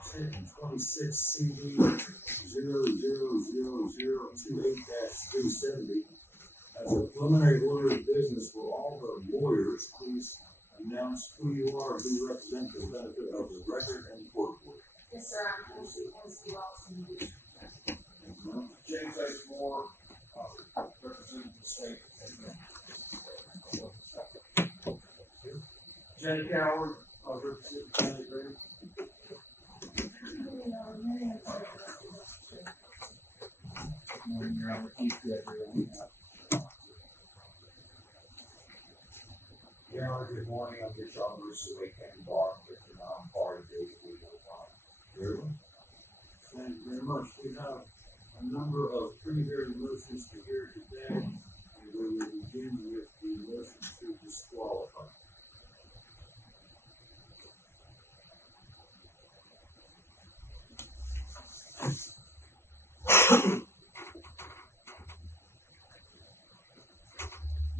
Hoxit and 26 CD 00028-370. As a preliminary order of business for all the lawyers, please announce who you are and who you represent for the benefit of the record and court board. Yes, sir. I'm MC Watson. James H. Moore, representing the state. Jenny Coward, representing County Green. Morning, Your Honor. Keith Gregory on behalf. Your Honor, good morning. I'm your Chalmers, so we can bar with the non-party date we will find. Very well. Thank you very much. We have a number of pre-hearing motions to hear today, and we will begin with the motion to disqualify.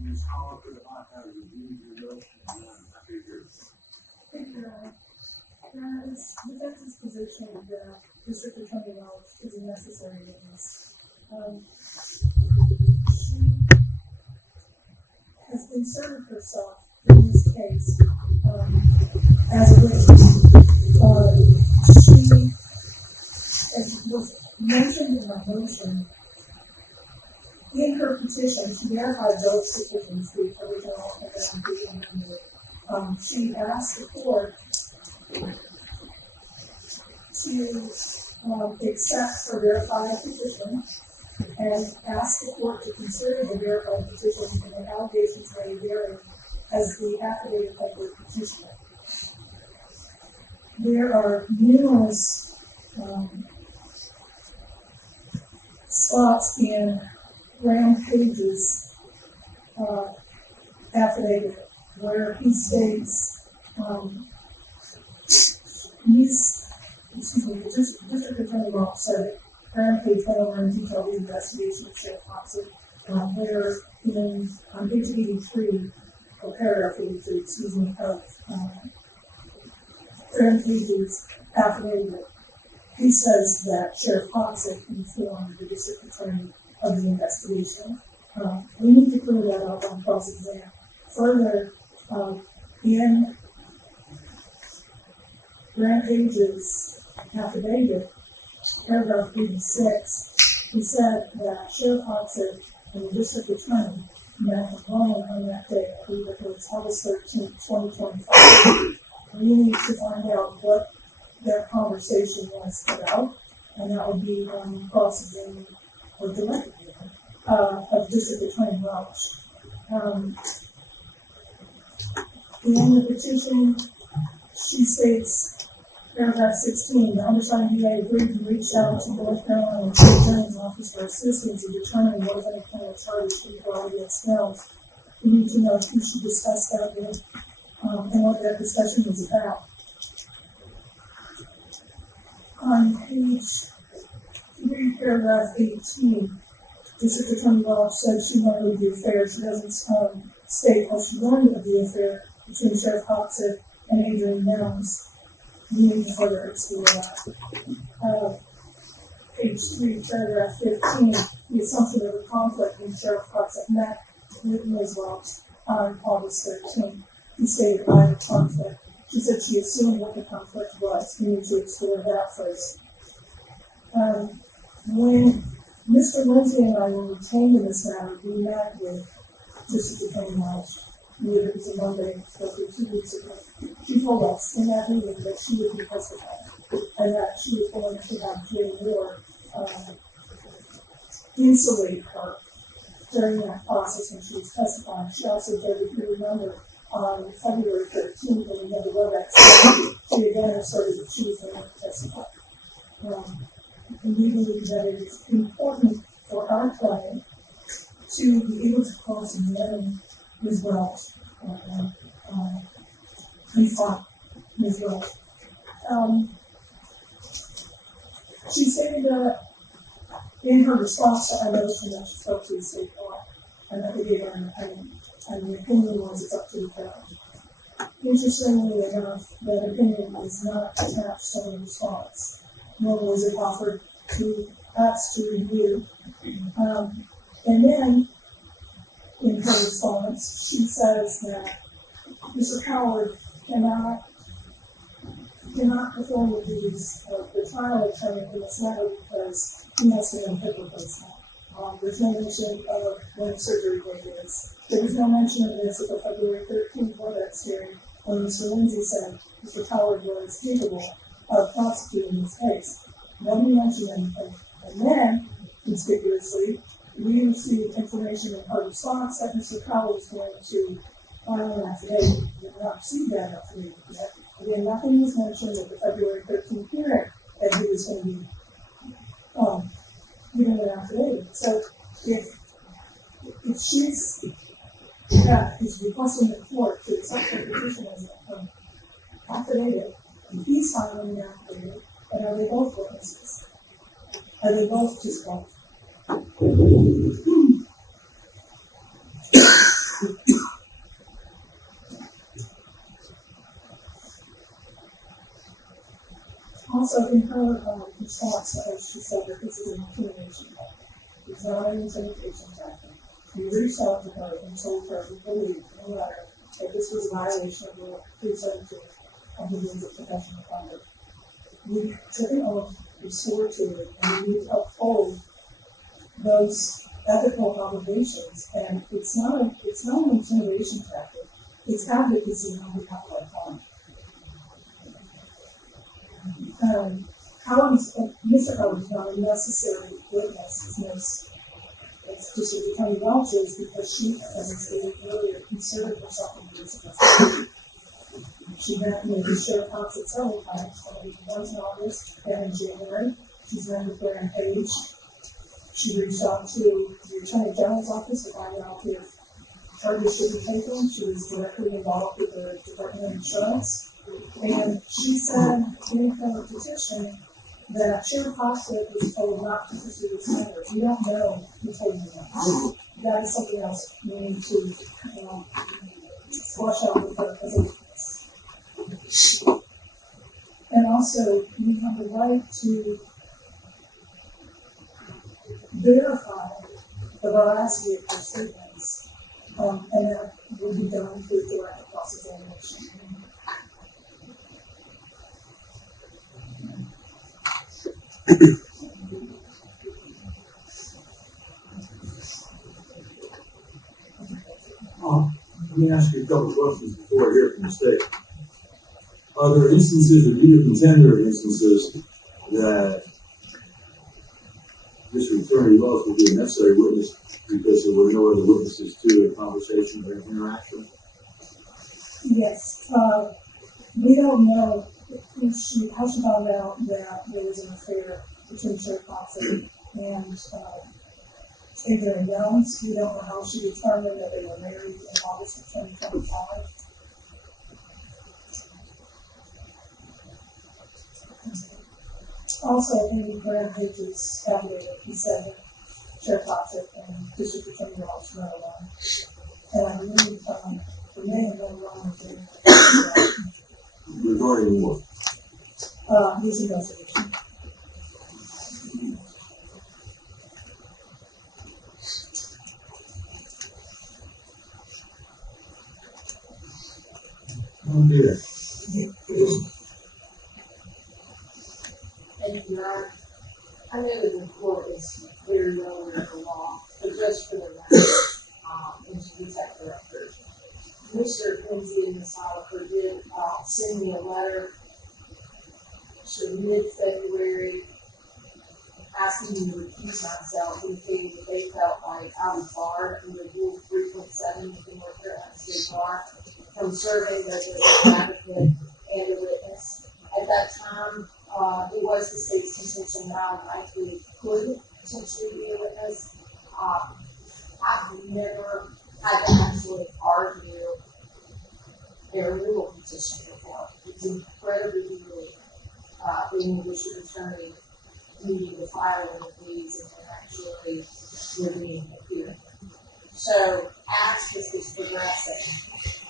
Ms. Holliker, I have reviewed your motion, and I'm happy to hear it. Thank you, Your Honor. It's the defense's position that District Attorney Welch is a necessary witness. She has inserted herself in this case as a witness. She, as was mentioned in my motion, in her petition, she verified both petitions, the original and the amended. She asked the court to accept her verified petition and ask the court to consider the verified petition and the allegations made therein as the affidavit of the petitioner. There are numerous spots in Graham Page's affidavit where he states the District Attorney Welch said that Graham Page went over in detail the investigation of Sheriff Hoxit, where on page 83, or paragraph 83, of Graham Page's affidavit, he says that Sheriff Hoxit informed the District Attorney of the investigation. We need to clear that up on cross-exam. Further, in Graham Page's affidavit, paragraph 86, he said that Sheriff Hoxit and the District Attorney met alone on that day. I believe it was August 13th, 2025. We need to find out what their conversation was about, and that would be on cross-exam or direct of District Attorney Welch. In the petition, she states, paragraph 16, the undersigned DA agreed to reach out to North Carolina and State Attorney's Office for assistance in determining what if any kind of charges should be brought against Welch. We need to know who she discussed that with and what that discussion was about. On page 3, paragraph 18, District Attorney Welch said she learned of the affair. She doesn't state how she learned of the affair between Sheriff Hoxit and Adrian Mills. We need to further explore that. Page 3, paragraph 15, the assumption of a conflict when Sheriff Hoxit met with Ms. Welch on August 13th. He stated I had a conflict. She said she assumed what the conflict was. We need to explore that first. When Mr. Lindsay and I were retained in this matter, we met with District Attorney Welch. It was a Monday, roughly 2 weeks ago. She told us in that meeting that she would be testifying and that she was going to have Jay Moore insulate her during that process when she was testifying. She also did, if you remember, on February 13th when we had the WebEx, she again asserted that she was going to testify. And we believe that it is important for our client to be able to cross-examine Ms. Welch confront Ms. Welch. She stated that in her response to our motion that she spoke to the state bar and that they gave her an opinion. And the opinion was it's up to the judge. Interestingly enough, that opinion is not attached to the response, nor was it offered to us to review. And then, in her response, she says that Mr. Howard cannot perform the duties of the trial attorney in this matter because he has to have hip replacement. There's no mention of when surgery date is. There was no mention of this at the February 13th WebEx hearing when Mr. Lindsay said Mr. Howard was capable of prosecuting this case. Nobody mentioned anything. And then, conspicuously, we received information in her response that Mr. Howard was going to file an affidavit. We did not receive that affidavit yet. Again, nothing was mentioned at the February 13th hearing that he was going to be giving an affidavit. So if she's is requesting the court to accept her petition as an affidavit, and he's filing an affidavit, then are they both witnesses? Are they both disqualified? Also, in her response to us, she said that this is an intimidation tactic. It's not an intimidation tactic. We reached out to her and told her we believed in a letter that this was a violation of Rule 372 of the Rules of Professional Conduct. We took an oath, we swore to it, and we uphold those ethical obligations. And it's not an intimidation tactic. It's advocacy on behalf of our client. Mr. Howard is not a necessary witness. It's just a Attorney Welch's because she, as I stated earlier, considered herself a witness. She met with the Sheriff Hoxit several times, once in August and in January. She's met with Graham Page. She reached out to the Attorney General's office to find out if charges should be taken. She was directly involved with the Department of Insurance. And she said in her petition that Sheriff Hoxit was told not to pursue this matter. We don't know who told you that. That is something else we need to flush out with her as a witness. And also, we have the right to verify the veracity of her statements, and that will be done through direct cross-examination. Let me ask you a couple of questions before I hear from the state. Are there instances, or do you contend there are instances that District Attorney Wells would be a necessary witness because there were no other witnesses to a conversation or an interaction? Yes. We don't know how she found out that there was an affair between Sheriff Hoxit and Adrian Jones. We don't know how she determined that they were married in August of 2025. Also, in Graham Page's affidavit, he said that Sheriff Hoxit and District Attorney Wells were alone. And I believe we may have been wrong with Regarding what? this investigation. Oh dear. Thank you, Ron. I know that the court is very well aware of the law, but just for the record, and to protect the record, Mr. Lindsay and Ms. Oliver did send me a letter sort of mid-February asking me to recuse myself, indicating that they felt like I was barred under Rule 3.7 of the North Carolina State Bar from serving as an advocate and a witness. At that time, it was the state's contention that I likely could potentially be a witness. I've never had to actually argue a removal petition before. It's incredibly unique being the district attorney needing to file one of these and then actually living a hearing. So as this was progressing,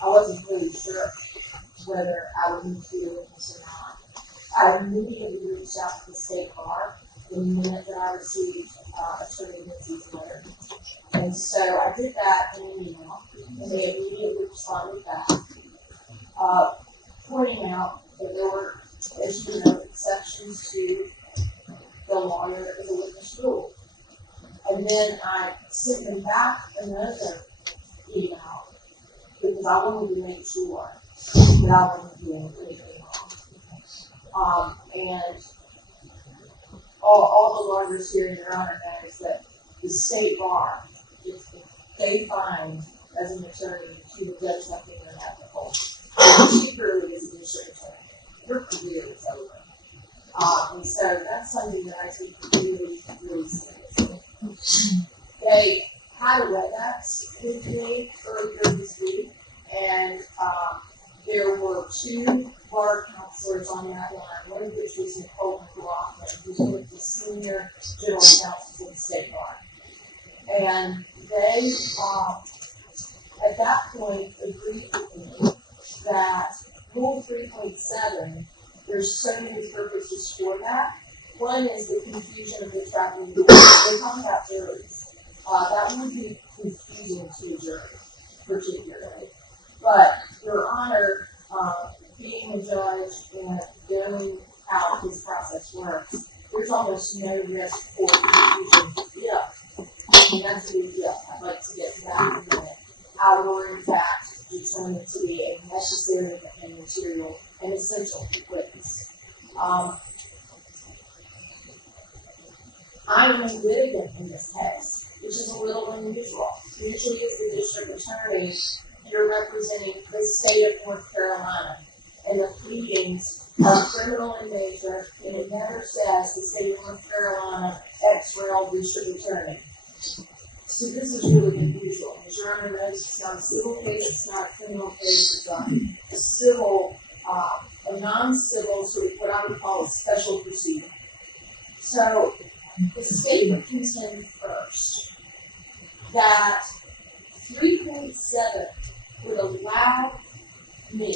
I wasn't really sure whether I would move forward with this or not. I immediately reached out to the state bar the minute that I received Attorney Lindsay's letter. And so I did that in an email, and they immediately responded back, pointing out that there were, as you know, exceptions to the lawyer as a witness rule. And then I sent them back another email because I wanted to make sure that I wasn't doing anything wrong. And all the lawyers here in Your Honor knows that the state bar, if they find as an attorney you have done something unethical, particularly as a district attorney, your career is over. And so that's something that I take really, really seriously. They had a WebEx with me earlier this week, and there were two bar counselors on that line, one of which was Nicole McLaughlin, who's one of the senior general counsels of the state bar. And they, at that point, agreed with me that Rule 3.7, there's so many purposes for that. One is the confusion of the traveling jury. They talk about juries. That would be confusing to a jury, particularly. But, Your Honor, being a judge and knowing how this process works, there's almost no risk for confusion if, and that's a big if, I'd like to get to that in a minute, I were in fact determined to be a necessary and material and essential witness. I am a litigant in this case, which is a little unusual. Usually as the district attorney, you're representing the state of North Carolina, and the pleadings are criminal in nature, and it never says the state of North Carolina ex-rel district attorney. So this is really unusual. As Your Honor knows, it's not a civil case, it's not a criminal case, it's a civil, a non-civil, sort of what I would call a special proceeding. So the state would contend first that 3.7 would allow me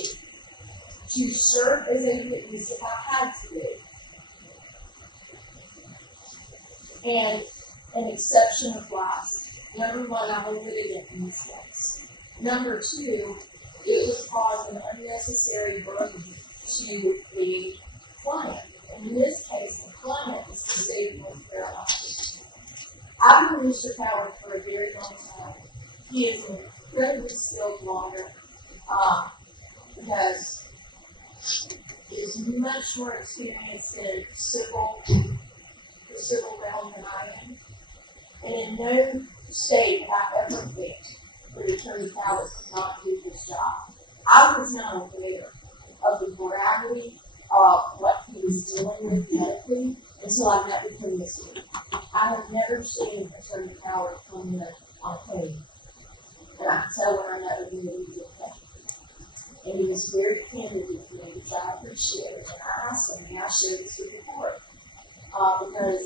to serve as a witness if I had to be, and an exception applies. Number one, I'm a litigant in this case. Number two, it would cause an unnecessary burden to the client. And in this case, the client is the state of North Carolina. I've known Mr. Howard for a very long time. He is an incredibly skilled lawyer. Is much more experienced in the civil realm than I am. And in no state have I ever think that Attorney Howard could not do his job. I was not aware of the gravity of what he was dealing with medically until I met with him this week. I have never seen Attorney Howard come in on pain. And I can tell when I met with him that he was in pain. And he was very candid with me, which I appreciated. And I asked him, may I share this with the court? Because,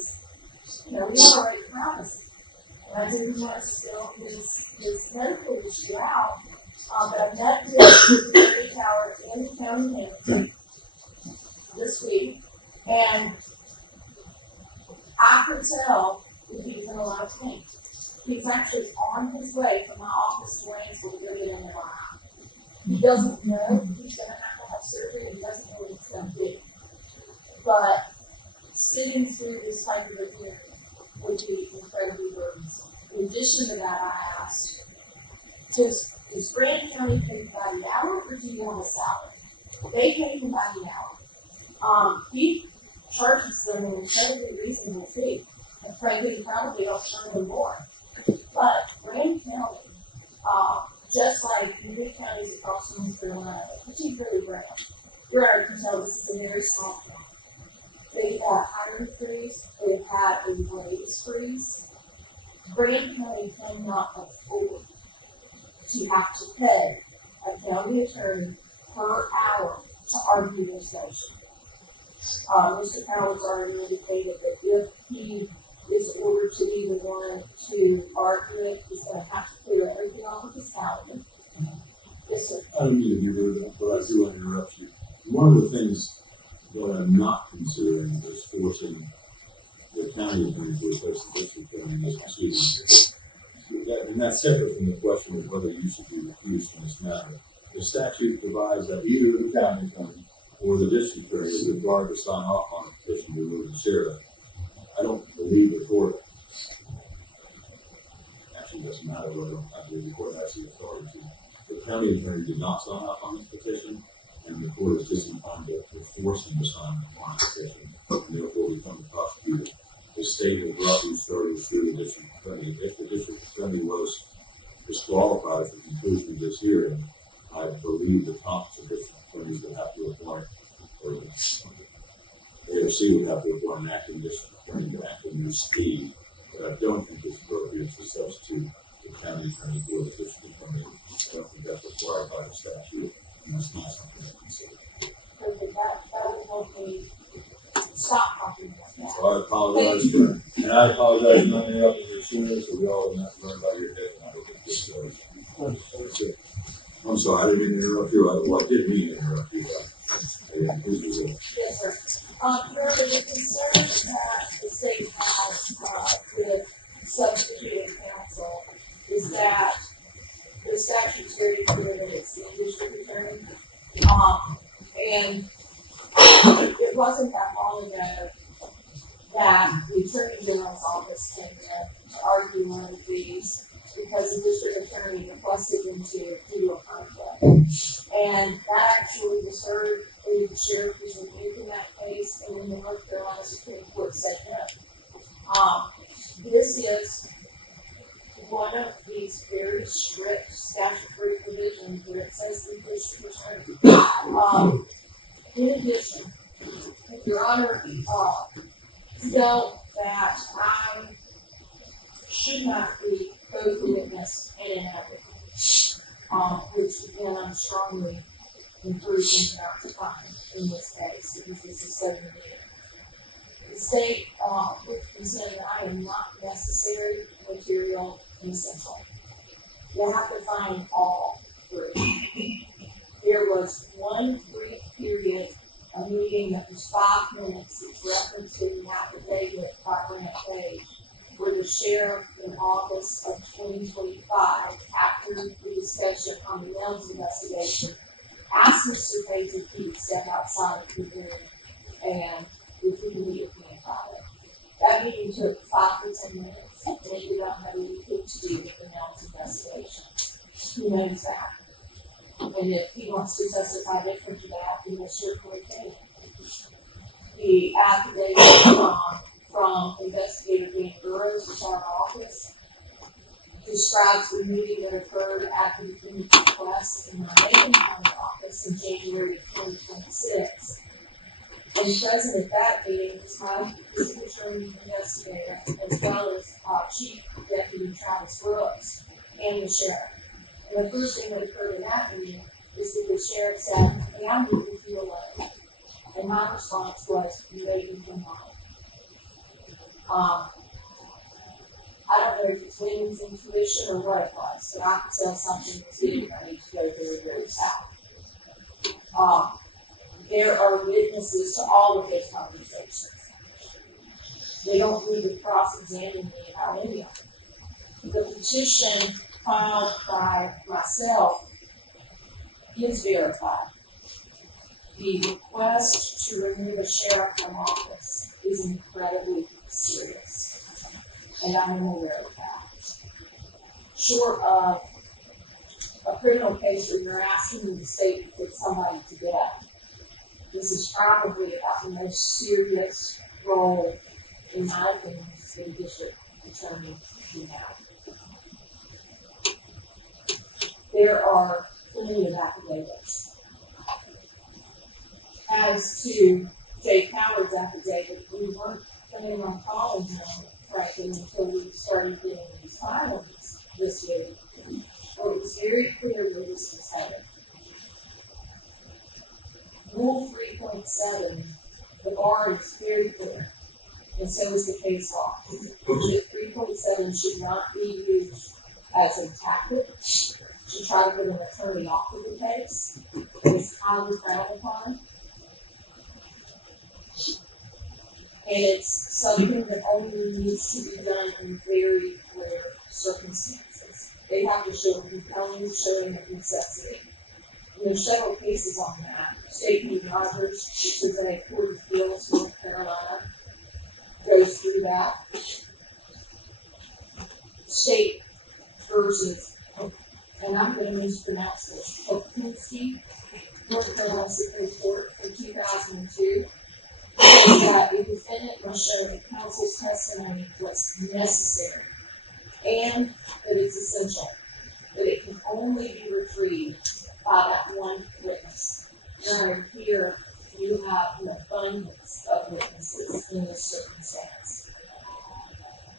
we already promised. And I didn't want to spill his medical issue out. But I met with Attorney Howard in the county manager this week. And I could tell that he was in a lot of pain. He's actually on his way from my office to Waynesville to go get an MRI. He doesn't know he's going to have surgery, and he doesn't know what it's going to be. But sitting through this type of a hearing would be incredibly burdensome. In addition to that, I asked, does Brandon County pay by the hour, or do you have a salary? They pay him by the hour. He charges them an incredibly reasonable fee, and frankly, he probably don't charge them more. But Brandon County, just like many counties across North Carolina, particularly Brown, Your Honor can tell this is a very small county. They've had hiring freeze, they've had a raise freeze. Brandon County cannot afford to have to pay a county attorney per hour to argue this motion. Mr. Howard's already indicated that if he is ordered to be the one to argue it, he's going to have to clear everything off of his calendar. Yes, sir. I don't mean to be rude, but I do want to interrupt you. One of the things that I'm not considering is forcing the county attorney to replace the district attorney in this proceeding. And that's separate from the question of whether you should be recused from this matter. The statute provides that either the county attorney or the district attorney is required to sign off on a petition to remove the sheriff. I don't believe the court, actually doesn't matter whether I believe the court has the authority to. The county attorney did not sign off on this petition, and the court is disinclined to force him to sign on the petition, and therefore become the prosecutor. The state has brought these stories through the district attorney. If the district attorney was disqualified at the conclusion of this hearing, I believe the competent district attorneys would have to appoint, or the AOC would have to appoint an acting district attorney to act in their stead. But I don't think it's appropriate to substitute the county attorney for the district attorney. I don't think that's required by the statute, and that's not something I consider. Okay, that would help me stop talking about that. So I apologize for, and I apologize for not interrupting you sooner, so we all have to learn about your head, and I don't think this goes. I'm sorry, I didn't mean to interrupt you. Well, I did mean to interrupt you, but this was it. Yes, sir. Further, the concern that the state has with substituting counsel is that the statute's very clear that it's the district attorney. And it wasn't that long ago that the Attorney General's office came in to argue one of these because the district attorney requested him to do a conflict. And that actually was heard. The sheriff was removed in that case, and then the North Carolina Supreme Court said no. This is one of these very strict statutory provisions where it says the district attorney. In addition, if Your Honor felt that I should not be both a witness and an advocate, which again I'm strongly encouraging not to find in this case because this is so unique. The state would contend that I am not necessary, material, and essential. You have to find all three. There was one brief period, a meeting that was 5 minutes, it's referenced in the affidavit by Grant Page, where the sheriff in August of 2025, after the discussion on the Nelms investigation, asked Mr. Page if he would step outside of the room and if he could meet with me about it. That meeting took 5 to 10 minutes, and it did not have anything to do with the Nelms investigation. He knows that. And if he wants to testify different to that, he will certainly can. The affidavit from Investigator Dan Burrows, which is our office, describes the meeting that occurred after the King's request in my Macon County office in January of 2026. And present at that meeting was my district attorney investigator, as well as Chief Deputy Travis Brooks and the sheriff. And the first thing that occurred in that meeting is that the sheriff said, "Hey, I'm meeting with you alone." And my response was, "You may be mine." I don't know if it's women's intuition or what it was, but I could tell something was getting ready to go very, very south. There are witnesses to all of those conversations. They don't need to cross-examine me about any of them. The petition filed by myself is verified. The request to remove a sheriff from office is incredibly serious, and I'm aware of that. Short of a criminal case where you're asking the state to put somebody to death, this is probably about the most serious role, in my opinion, that a district attorney can have. There are plenty of affidavits. As to Jay Howard's affidavit, we weren't planning on calling him, frankly, until we started getting these filings this week. So it was very clear where this was headed. Rule 3.7, the bar is very clear, and so is the case law. 3.7 should not be used as a tactic to try to get an attorney off of the case. It's highly frowned upon. And it's something that only needs to be done in very rare circumstances. They have to show compelling showing of necessity. And there's several cases on that. State v. Rogers, which is a court of appeals, North Carolina, goes through that. State versus, and I'm going to mispronounce this, Hoxit, North Carolina Supreme Court from 2002. That a defendant must show that counsel's testimony was necessary and that it's essential, that it can only be retrieved by that one witness. Now, here you have an abundance of witnesses in this circumstance.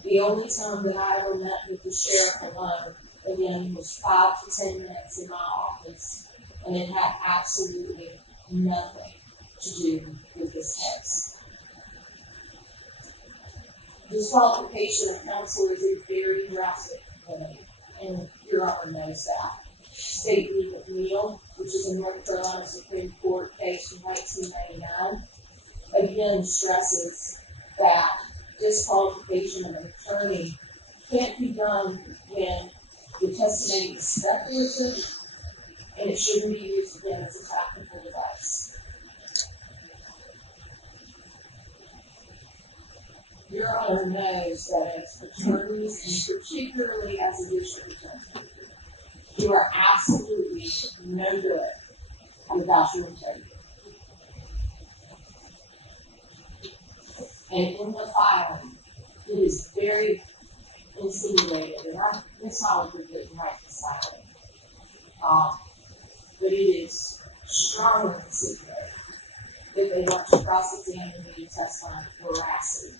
The only time that I ever met with the sheriff alone, again, was 5 to 10 minutes in my office, and it had absolutely nothing to do with this case. Disqualification of counsel is a very drastic remedy, and Your Honor knows that. State v. McNeil, which is a North Carolina Supreme Court case from 1999, again stresses that disqualification of an attorney can't be done when the testimony is speculative, and it shouldn't be used again as a tactical device. Your Honor knows that as attorneys, and particularly as a district attorney, you are absolutely no good without your integrity. And in the filing, it is very insinuated, and Ms. Holliday didn't write this filing, but it is strongly insinuated that they want to cross-examine me and testify for veracity.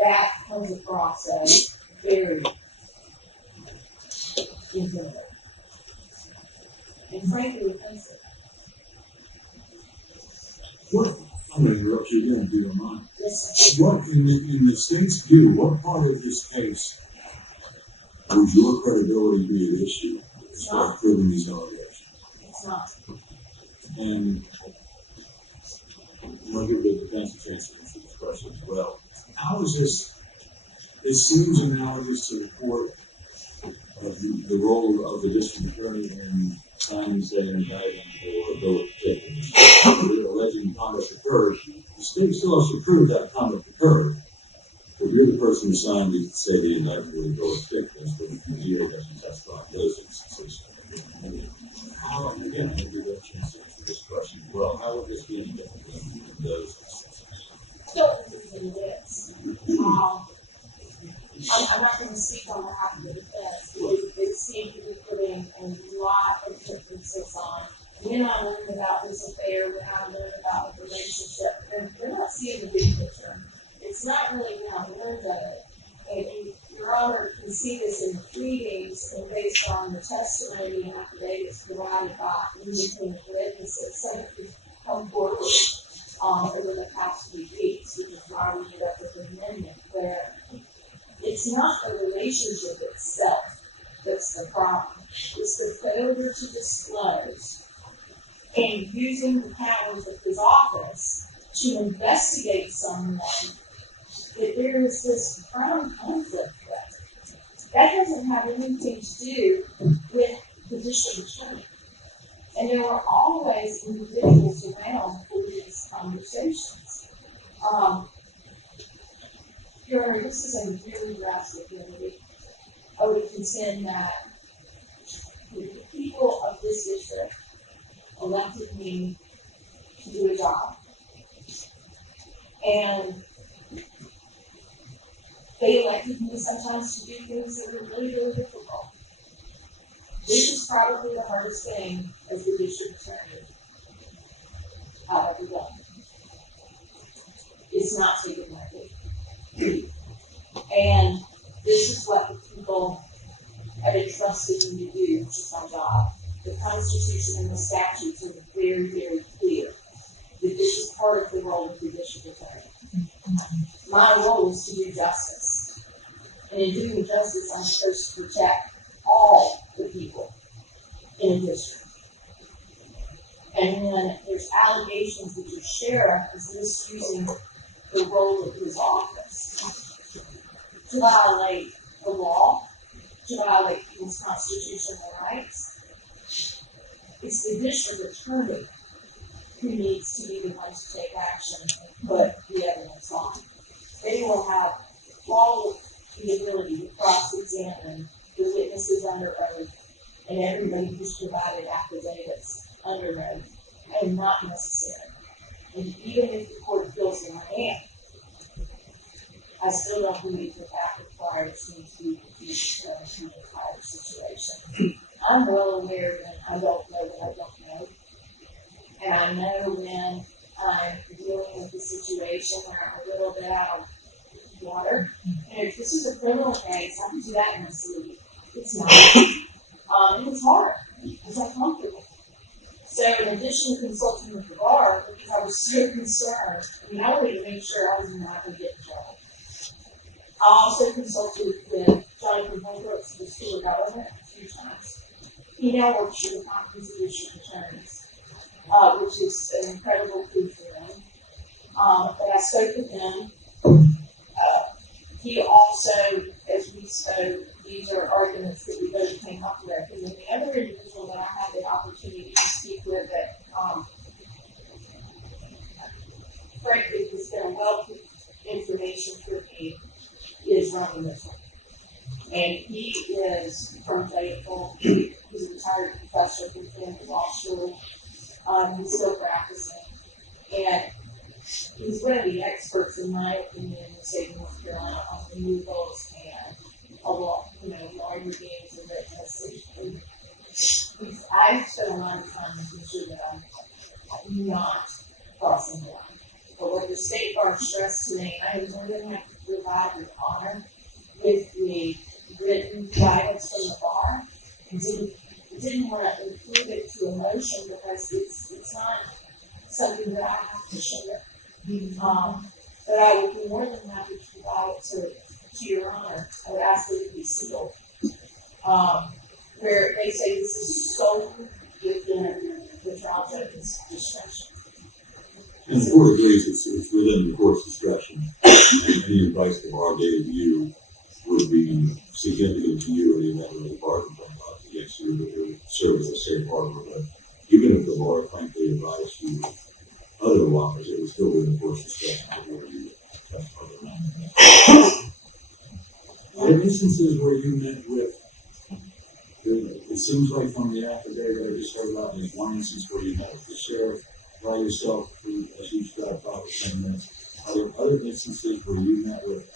That comes across as very intimidating and frankly offensive. What, I'm going to interrupt you again if you don't mind. Yes, sir. What, in the state's view, what part of this case would your credibility be at issue as far as proving these allegations? It's not. And I'll give the defense a chance to answer this question as well. How is this, it seems analogous to the court of the role of the district attorney in signing, saying, indicting, or a bill of particulars. Alleging conduct occurred, the state still has to prove that conduct occurred. But you're the person who signed to say the indictment or the bill of particulars, but the DA doesn't testify in those instances. How, again, I'll give you a chance to answer this question as well. How would this be any different than those instances? Still than this. I'm not going to speak on behalf of the defense. They seem to be putting a lot of emphasis on when I learned about this affair, when I learned about the relationship. They're not seeing the big picture. It's not really when I learned of it. And Your Honor can see this in the pleadings and based on the testimony and affidavits provided by independent witnesses that have come forward over the past few weeks, which is why we ended up with an amendment where it's not the relationship itself that's the problem. It's the failure to disclose and using the powers of his office to investigate someone that there is this profound conflict with. That doesn't have anything to do with the district attorney. And there were always individuals around for these conversations. Your Honor, this is a really drastic remedy. I would contend that the people of this district elected me to do a job. And they elected me sometimes to do things that were really, really difficult. This is probably the hardest thing as the district attorney I've ever done. It's not taken lightly. And this is what the people have entrusted me to do, which is my job. The Constitution and the statutes are very, very clear that this is part of the role of the district attorney. My role is to do justice. And in doing justice, I'm supposed to protect all the people in a district. And when there's allegations that your sheriff is misusing the role of his office to violate the law, to violate people's constitutional rights, it's the district attorney who needs to be the one to take action and put the evidence on. They will have all the ability to cross-examine the witnesses under oath and everybody who's provided affidavits under oath, and not necessary. And even if the court feels in my hand, I still don't believe that that requires me to be confused in the entire situation. I'm well aware that I don't know what I don't know. And I know when I'm dealing with a situation where I'm a little bit out of water. And if this is a criminal case, I can do that in my sleep. It's not. And it's hard. It's uncomfortable. So in addition to consulting with the bar, because I was so concerned, I wanted to make sure I was not going to get in trouble. I also consulted with Jonathan Holbrooks, the school of government, a few times. He now works for the Conference of District Attorneys, which is an incredible coup for them. But I spoke with him. He also, as we spoke, these are arguments that we both came up with. And then the other individual that I had the opportunity to speak with that, frankly, has been a wealth of information for me is Ronnie Mitchell. And he is from Fayetteville. He's a retired professor from Family Law School. He's still practicing. And he's one of the experts, in my opinion, in the state of North Carolina on removals and a lot, larger games of witness. I've spent a lot of time making sure that I'm not crossing the line. But what the state bar stressed today, and I am more than happy to provide with honor with the written guidance from the bar, and didn't want to include it to a motion because it's not something that I have to share. But I would be more than happy to provide it to your honor. I would ask that it be sealed. Where they say this is solely within the trial judge's discretion. And the court agrees it's within the court's discretion, and any advice the bar gave you would be significant to you, and you never the bar can bring up against you, but it would serve as a safe harbor. But even if the bar frankly advised you otherwise, it would still be in the court's discretion before you testify around. Are there instances where you met with, it seems like from the affidavit I just heard about, there's one instance where you met with the sheriff by yourself, as you described, 5 or 10 minutes. Are there other instances where you met with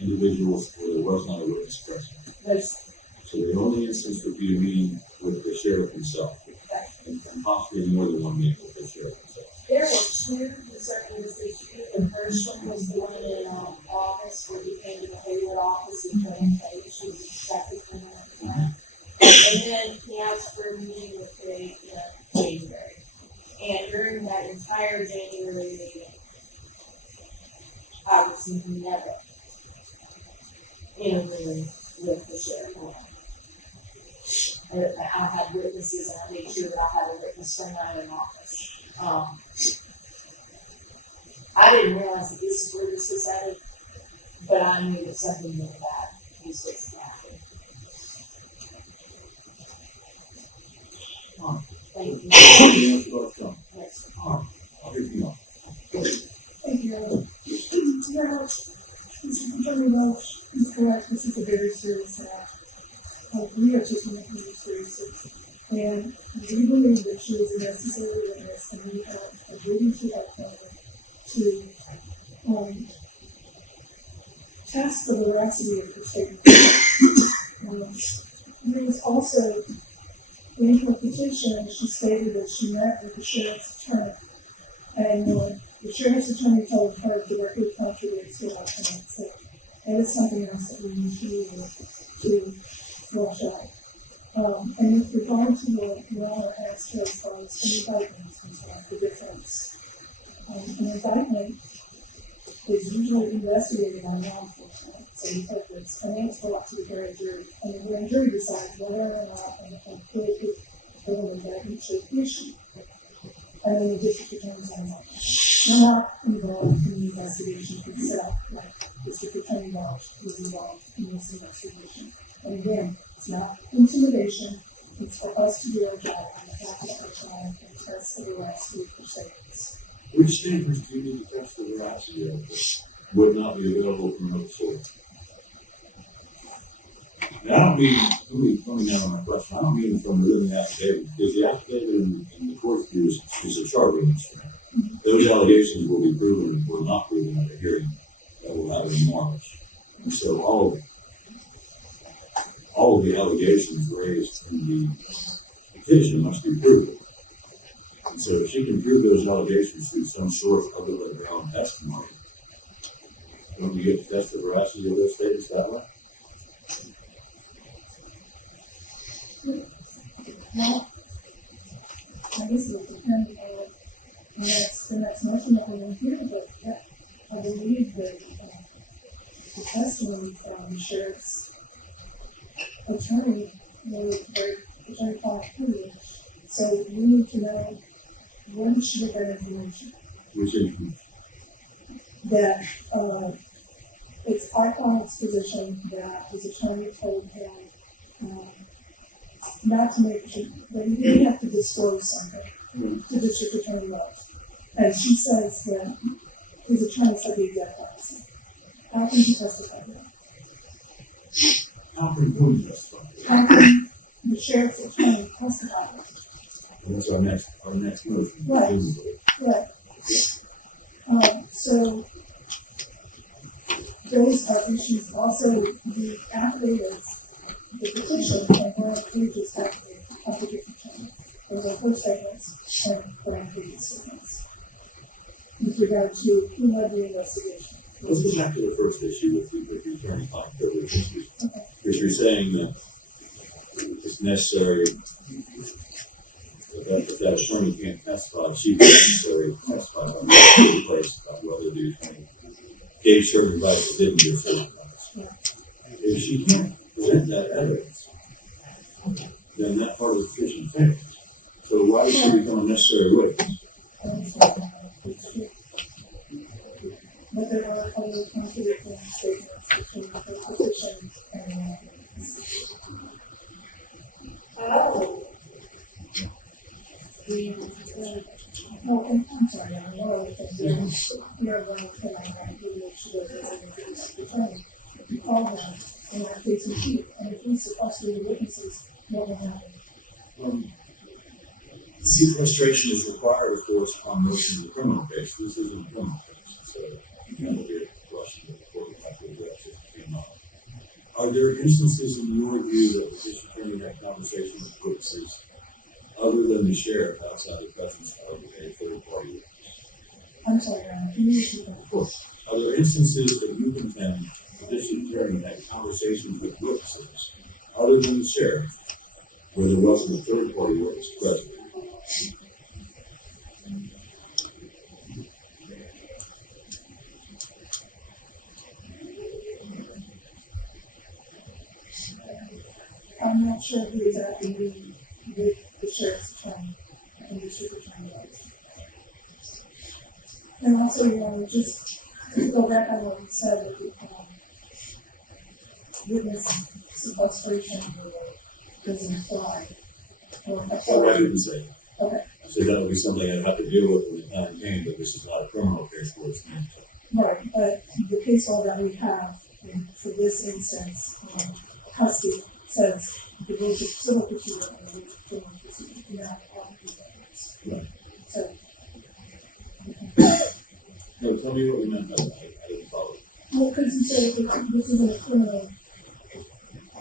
individuals where there was not a witness present? Yes. So the only instance would be a meeting with the sheriff himself, and possibly more than one meeting with the sheriff himself. There were 2 concerning this issue. The first one was the one in August where he came to the Hayward office and joined Kate. She was exactly from that. And then he asked for a meeting with Kate in January. And during that entire January meeting, I was never in a room with the sheriff. I had witnesses, and I made sure that I had a witness from my own office. I didn't realize that this is where this was headed, but I knew that something really bad was fixing to happen. Thank you. Anything else about John? Yes. I'll give you one. Thank you. Yeah, Mr. Attorney Welch is correct. This is a very serious act. We are taking it very seriously. And we believe that she is a necessary witness, and we have a duty to that family to test the veracity of her statement. There was also, in her petition, she stated that she met with the sheriff's attorney, and the sheriff's attorney told her directly contradicts what I can say. That is something else that we need to be able to flush out. And with regard to what Your Honor asked her as far as an indictment is concerned, the difference. An indictment is usually investigated by law enforcement. So you take this, and then it's brought to the grand jury, and the grand jury decides whether or not a plea could form indictment should be issued. And then the district attorney signs off. We're not involved in the investigation itself, like district attorney was involved in this investigation. And again, it's not intimidation, it's for us to do our job on the fact that we're trying to test the veracity of statements. Which statements do you need to test the veracity of that would not be available from another source? Now, I don't mean, let me know my question. I don't mean from within the affidavit, because the affidavit in the court view is a charging instrument. Those allegations will be proven or not proven at a hearing that will happen in March. And so all of the allegations raised in the petition must be proven. And so if she can prove those allegations through some source other than her own testimony, don't you get to test the veracity of those statements that way? Well, I guess it will depend on the next motion that we're going to hear, but yeah, I believe that the testimony from the sheriff's attorney was very attorney-client privilege. So we need to know where did she get that information? Which information? That it's our client's position that his attorney told him not to make sure that he didn't have to disclose something to district attorney Rose. And she says that his attorney said the exact opposite. How can he testify to that? How can who testify? How can the sheriff's attorney testify to that? And that's our next motion. Right. presumably. Right. So those are issues. Also, the affidavits, the petition, and Grant Page's affidavit have to be determined. Those are her statements and Grant Page's statements with regard to who led the investigation. Let's go back to the first issue with the attorney-client privilege issues. Okay. Because you're saying that it's necessary if that attorney can't testify, she can't necessarily testify on the place about whether the attorney gave certain advice or didn't give certain advice. Yeah. If she can't present that evidence, then that part of the petition fails. So why does she become a necessary witness? I understand that. It's true. But there are other contradicting statements between the petition and the affidavits. Oh, and I'm sorry, I'm one other thing. You're one thing I had, maybe she was a attorney. If you call them and have case in chief, and if he's supposed to be the witnesses, what will happen? Sequestration is required, of course, on motion in the criminal case. This isn't a criminal case, so that will be a question that the court will have to address if it came up. Are there instances in your view that the district attorney had conversation with witnesses other than the sheriff outside the presence of a third party witness? I'm sorry, can you repeat that? Of course. Are there instances that you contend the district attorney had conversations with witnesses other than the sheriff where there wasn't a third party witness present? I'm not sure who exactly with the sheriff's attorney and district attorney was. And also, just to go back on what you said with the witness sequestration doesn't apply. Or Oh, I didn't say that. Okay, I said that would be something I'd have to deal with when the time came, but this is not a criminal case where it's named. right, but the case law that we have for this instance, Husky says the rules of civil procedure and the rules of criminal procedure do not apply to these. Right. So, No, tell me what you meant by that. I didn't follow. well, because you said that this isn't a criminal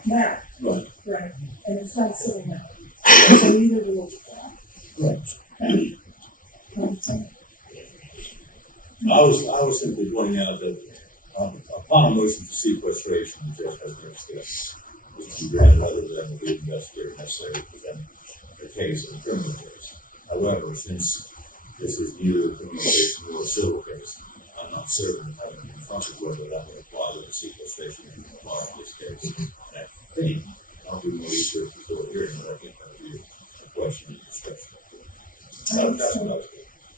matter, Right. right, and it's not a civil matter, so neither rules apply. Right. I was simply pointing out that upon a motion for sequestration, the judge has no steps. Which can be granted other than the lead investigator necessary to present a case in a criminal case. However, since this is neither a criminal case nor a civil case, I'm not certain if I've been confronted whether that would apply to the sequestration and apply in this case. And I think, I'll do more research before the hearing, but I think that would be a question of discussion. I understand.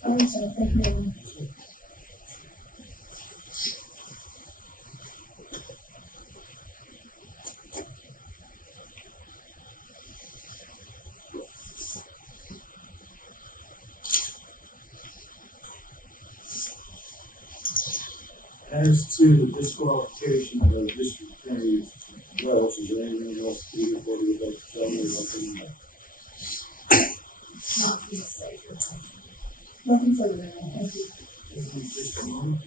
I understand. Thank you very much. As to the disqualification of District Attorney Welch, is there anything else you would like to tell me about that? Not to say. Nothing further than that. Thank you. Just a moment.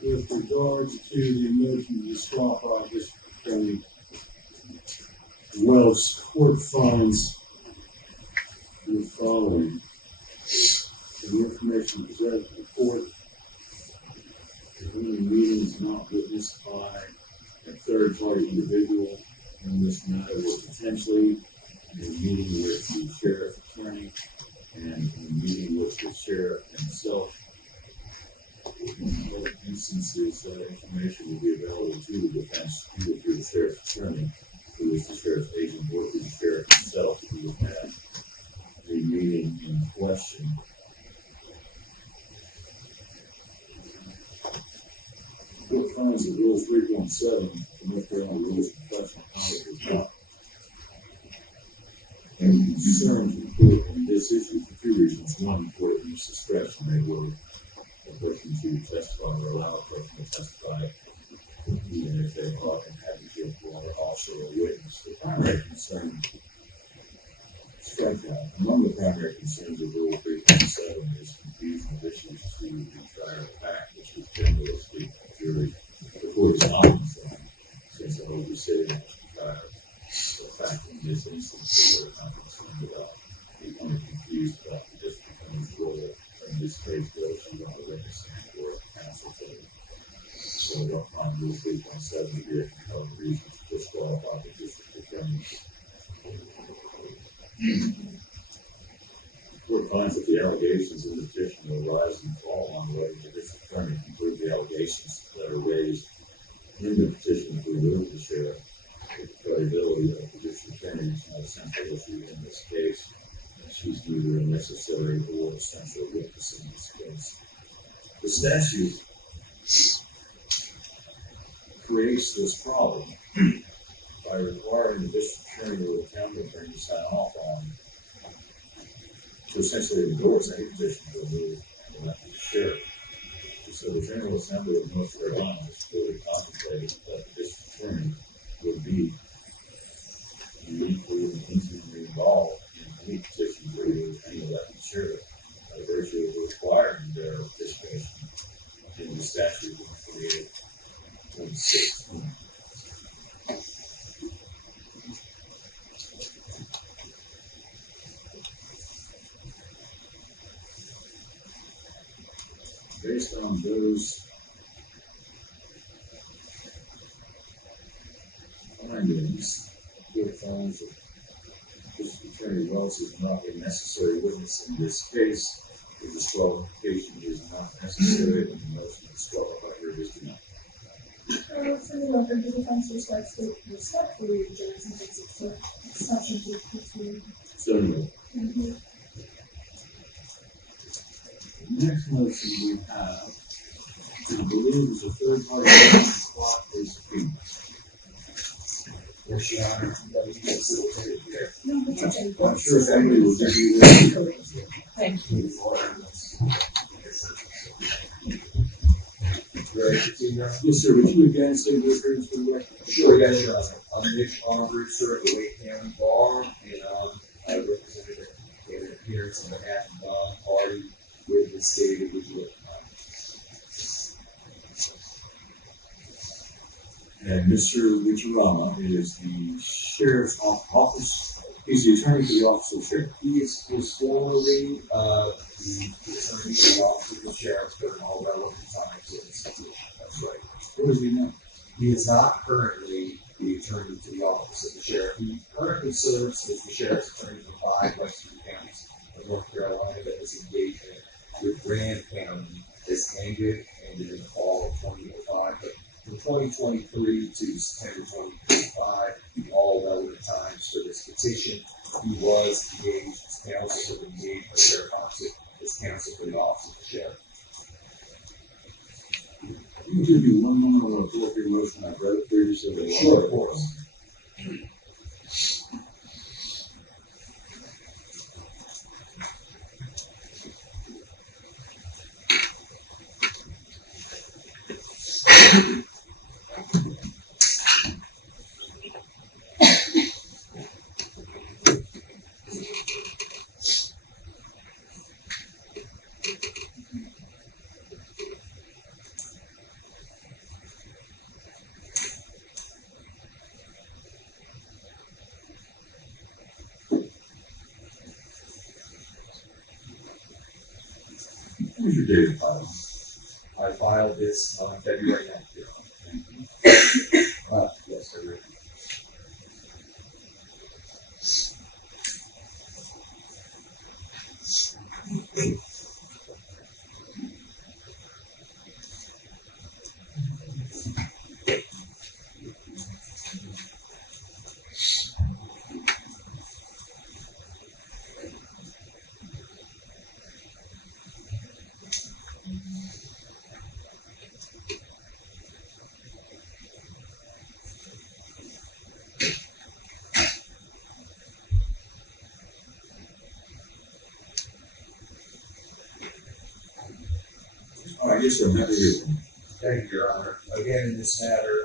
With regards to the motion to disqualify District Attorney Welch, court finds the following. The information presented to the court, the only meeting is not witnessed by a third-party individual in this matter, or potentially a meeting with the sheriff's attorney and a meeting with the sheriff himself. In both instances, that information will be available to the defense, either through the sheriff's attorney, who is the sheriff's agent, or through the sheriff himself, who will have the meeting in question. Court finds that Rule 3.7, the North Carolina Rules of Professional Conduct, is not a concern to the court on this issue for two reasons. One, the court uses discretion, they will a person to testify or allow a person to testify, even if they are an advocate or also a witness. The primary concern, strikeout. Among the primary concerns of Rule 3.7 is confusion of issues to the trier of fact, which is generally speaking a jury. The court is not concerned, since I will be sitting at the trier of fact in this instance, they're not concerned about becoming confused about the district attorney's role. In this case, those who want to witness and or counsel to them. So I don't find Rule 3.7 to be a compelling reason to disqualify the district attorney allegations in the petition will rise and fall on the way the district attorney complete the allegations that are raised in the petition to remove the sheriff. The credibility of the district attorney is not a central issue in this case. She's neither a necessary or essential witness in this case. The statute creates this problem by requiring the district attorney or the county attorney to sign off on, to essentially endorse any petition to remove and elect the sheriff. So the General Assembly of North Carolina has clearly contemplated that the district attorney would be uniquely and intimately involved in any petition to remove any elected sheriff by virtue of requiring their participation in the statute created in 2016. Based on those findings, it finds that District Attorney Wells is not a necessary witness in this case. The disqualification is not necessary, and the motion to disqualify her is denied. For the record, the defense respectfully rejects and takes exception to this. Certainly. The next motion we have, I believe, is a third party to plot a subpoena. Yes, Your Honor, that we can facilitate here. No, that's okay. I'm sure somebody will give you this. Thank you. Ready to proceed, Your Honor? Yes, sir. Would you again say the appearance for the record? Sure, yes, Your Honor. I'm Nick Armbruster of the Wake County Bar, and I represented an appearance on behalf of Don Hardy with the state of Virginia. And Mr. Wicharama is the sheriff's office. He's the attorney for the office of sheriff. He was formerly the attorney for the office of the sheriff during all relevant times in this position. That's right. What does he know? He is not currently the attorney to the office of the sheriff. He currently serves as the sheriff's attorney for 5 western counties of North Carolina, but his engagement with Grand County has ended in the fall of 2005. But from 2023 to September 2025, all relevant times for this petition, he was engaged as counsel for the engaged by Sheriff Hoxit as counsel for the office of the sheriff. You can give me one moment while I pull up your motion. I've read it previously. Sure, of course. What was your date of filing? I filed this on February 9th, Your Honor. Yes, February. All right, yes, sir. I'm happy to hear from you. Thank you, Your Honor. Again, in this matter,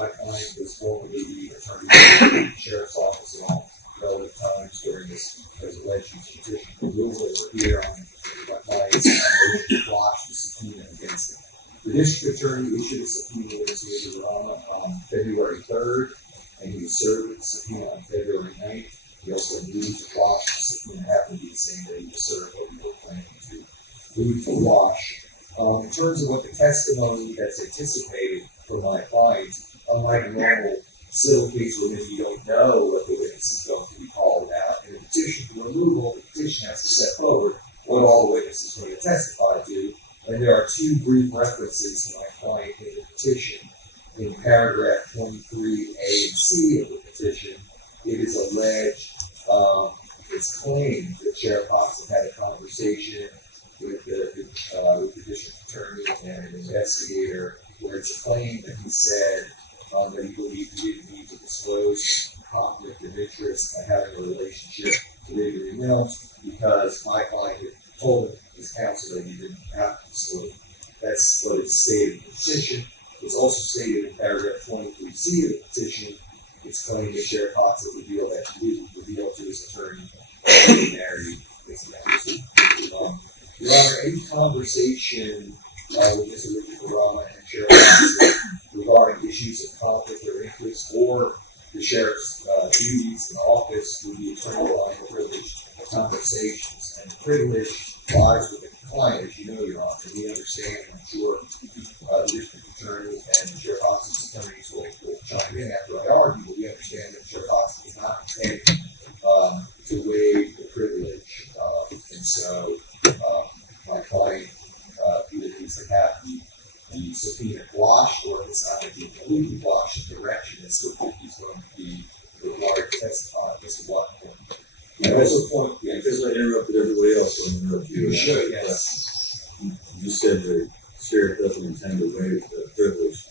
my client was formerly the attorney for the sheriff's office at all relevant times during this alleged petition. We were here on my client's motion to quash the subpoena against him. The district attorney issued a subpoena against Mr. Rama on February 3rd, and he was served with the subpoena on February 9th. He also moved to quash the subpoena, happened to be the same day he was served, but we were planning to move to quash. In terms of what the testimony that's anticipated from my clients, unlike a normal civil case where maybe you don't know what the witness is going to be called about, in a petition for removal, the petition has to set forward what references my client in the petition. In paragraph 23A and C of the petition, it is alleged, it's claimed that Sheriff Hoxit had a conversation with the district attorney and an investigator, where it's claimed that he said that he believed he didn't need to disclose conflict of interest by having a relationship with Liberty Mills because my client had told his counsel that he didn't have to disclose. That's what is stated in the petition. It's also stated in paragraph 23C of the petition. It's claimed that Sheriff Hoxit revealed that he didn't reveal to his attorney that he married his counsel. Your Honor, any conversation with Mr. Richard Barama and Sheriff Hoxit regarding issues of conflict or interest or the sheriff's duties in office would be attorney-client privilege conversations, and the privilege lies with the client, as you know, Your Honor. We understand, I'm sure, the district attorney and Sheriff Hoxit's attorneys will chime in after I argue, but we understand that Sheriff Hoxit is not intending to waive the privilege, and so my client either needs to have the subpoena quashed, or if it's not going to be completely quashed in direction, it's still he's going to be required to testify as to what point. I also point, yeah, Because I interrupted everybody else, so I interrupt you. you should, yes. You said the sheriff doesn't intend to waive the privilege.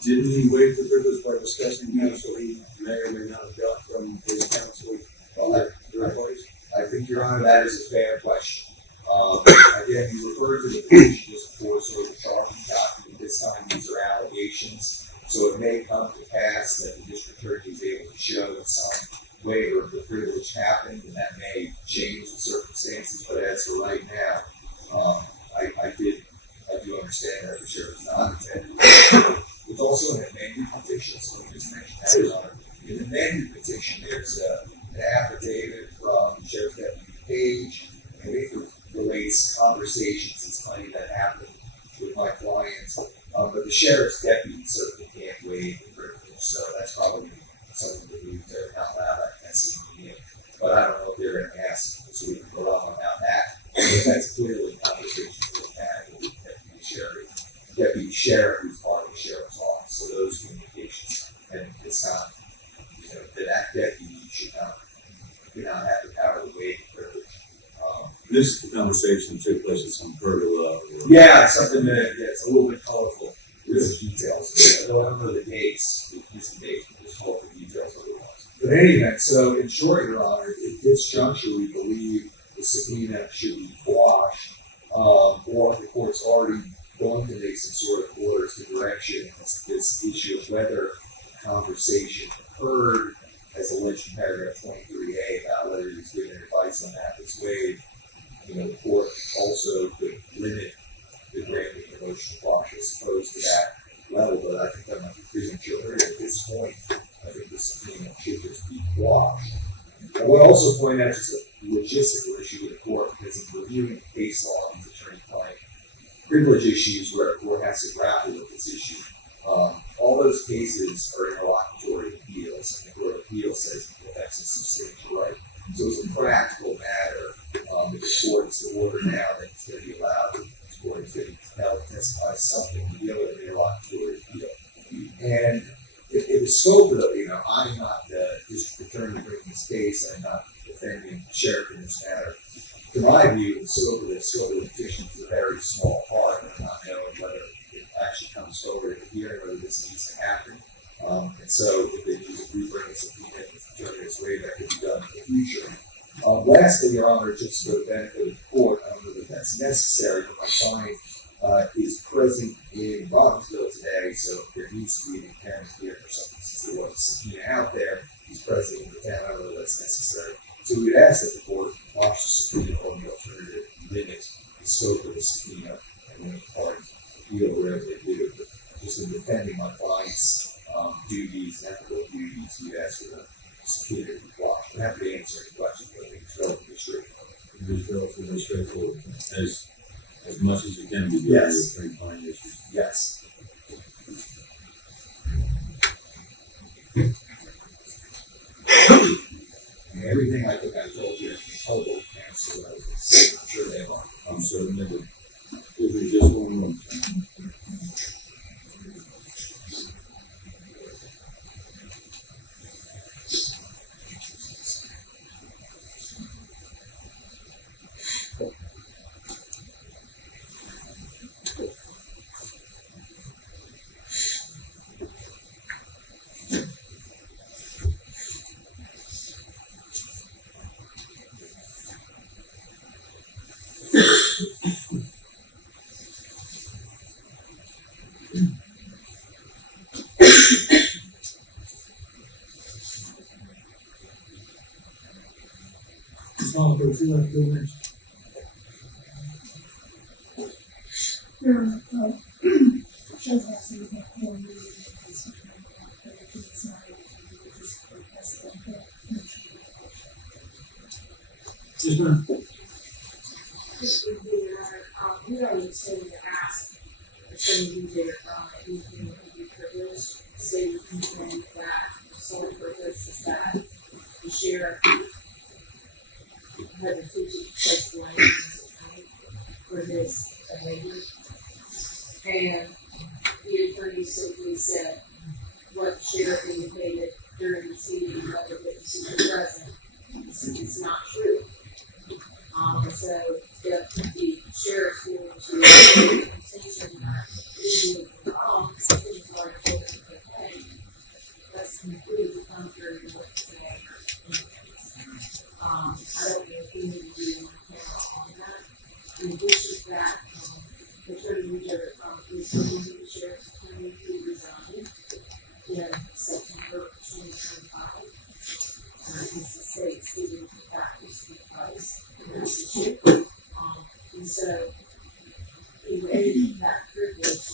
Didn't he waive the privilege by discussing counsel he may or may not have got from his counsel? Well, I think, Your Honor, that is a fair question. Again, you referred to the petition just before, sort of the charging document. This time, these are allegations. So it may come to pass that the district attorney is able to show that some waiver of the privilege happened, and that may change the circumstances. But as for right now, I do understand that the sheriff is not intended. It's also an amended petition, so let me just mention that, Your Honor. In the amended petition, there's an affidavit from Sheriff Deputy Page, and it relates conversations and claims that happened with my clients. But the sheriff's deputy certainly can't waive the privilege, so that's probably something that we need to out loud. I can't see it, but I don't know if they're going to ask so we can go on about that. But that's clearly a conversation we've had with the deputy sheriff, who's part of the sheriff's office. So those communications, and it's not, that deputy should not have the power to waive the privilege. This conversation took place at some pergola. Yeah, it's something that it's a little bit colorful with the details. I don't know the dates, the dates, but just hope the details otherwise. But in any event, so in short, Your Honor, at this juncture, we believe the subpoena should be quashed, or if the court's already going to make some sort of orders to direction this issue of whether the conversation occurred, as alleged in paragraph 23A, about whether he was given advice on that was waived. The court also could limit the granting of the motion to quash as opposed to that level, but I think that might be premature. At this point, I think the subpoena should just be quashed. I would also point out just a logistical issue with the court, because in reviewing the case law, these attorney-client privilege issues where a court has to grapple with this issue, all those cases are interlocutory appeals, and the Court of Appeals says it affects a substantial right. So as a practical matter, if the court is to order now that it's going to be allowed, the court is going to be compelled to testify something to deal with an interlocutory appeal. And if the scope of the, I'm not the district attorney bringing this case, I'm not defending the sheriff in this matter. To my view, the scope of the petition is a very small part, and I'm not knowing whether it actually comes forward in the hearing, whether this needs to happen. And so if they need to rebring a subpoena, if the attorney is waived, that could be done in the future. Lastly, Your Honor, just for the benefit of the court, I don't know that that's necessary, but my client is present in Robbinsville today, so if there needs to be an impairment here or something, since there was a subpoena out there, he's present in the town, I don't know that's necessary. So we would ask that the court watch the subpoena on the alternative, limit the scope of the subpoena, and when the parties appeal wherever they do. But just in defending my client's duties, ethical duties, we ask for the subpoena to be watched. I'm happy to answer any questions, but I think it's relatively straightforward. It is relatively straightforward, as much as it can be. Yes. With attorney-client issues. Yes. Everything I think I told you has been told to cancel. I'm sure they are. I'm certain that if there's just one more. would you like to go next? Shows us you can't hear you. It's not able to do this because of the Yes, ma'am. We already intended to ask Attorney DJ anything that would be privileged, stating that the sole purpose is that the sheriff had a place blame for his behavior. And the attorney simply said what the sheriff indicated during the meeting, whether witnesses were present, it's not true. So if the sheriff's going to make a contention that it was wrong, something is already told him to pay, that's completely contrary to what the standard indicates. I don't know if we need to do any camera on that. In addition to that, the attorney is going to the sheriff's attorney who resigned in September 2025. It's the state stating that is the price. And so he waived that privilege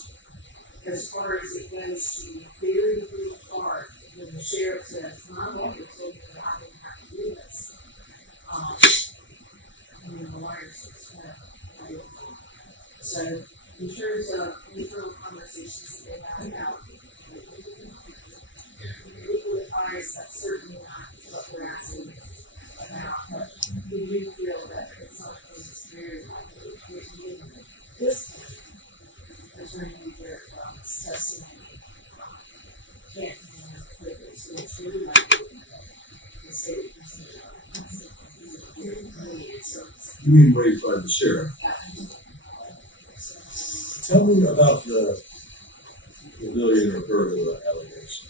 as far as it goes to the very brief part when the sheriff says, my lawyer told me that I didn't have to do this. And the lawyer says, well, I didn't. So in terms of internal conversations that they had about legal advice, that's certainly not what we're asking about, but we do feel that it's something that's very likely given this attorney testimony can't be privileged. So it's really likely that the state You mean raised by the sheriff? Tell me about the million or burglar allegation.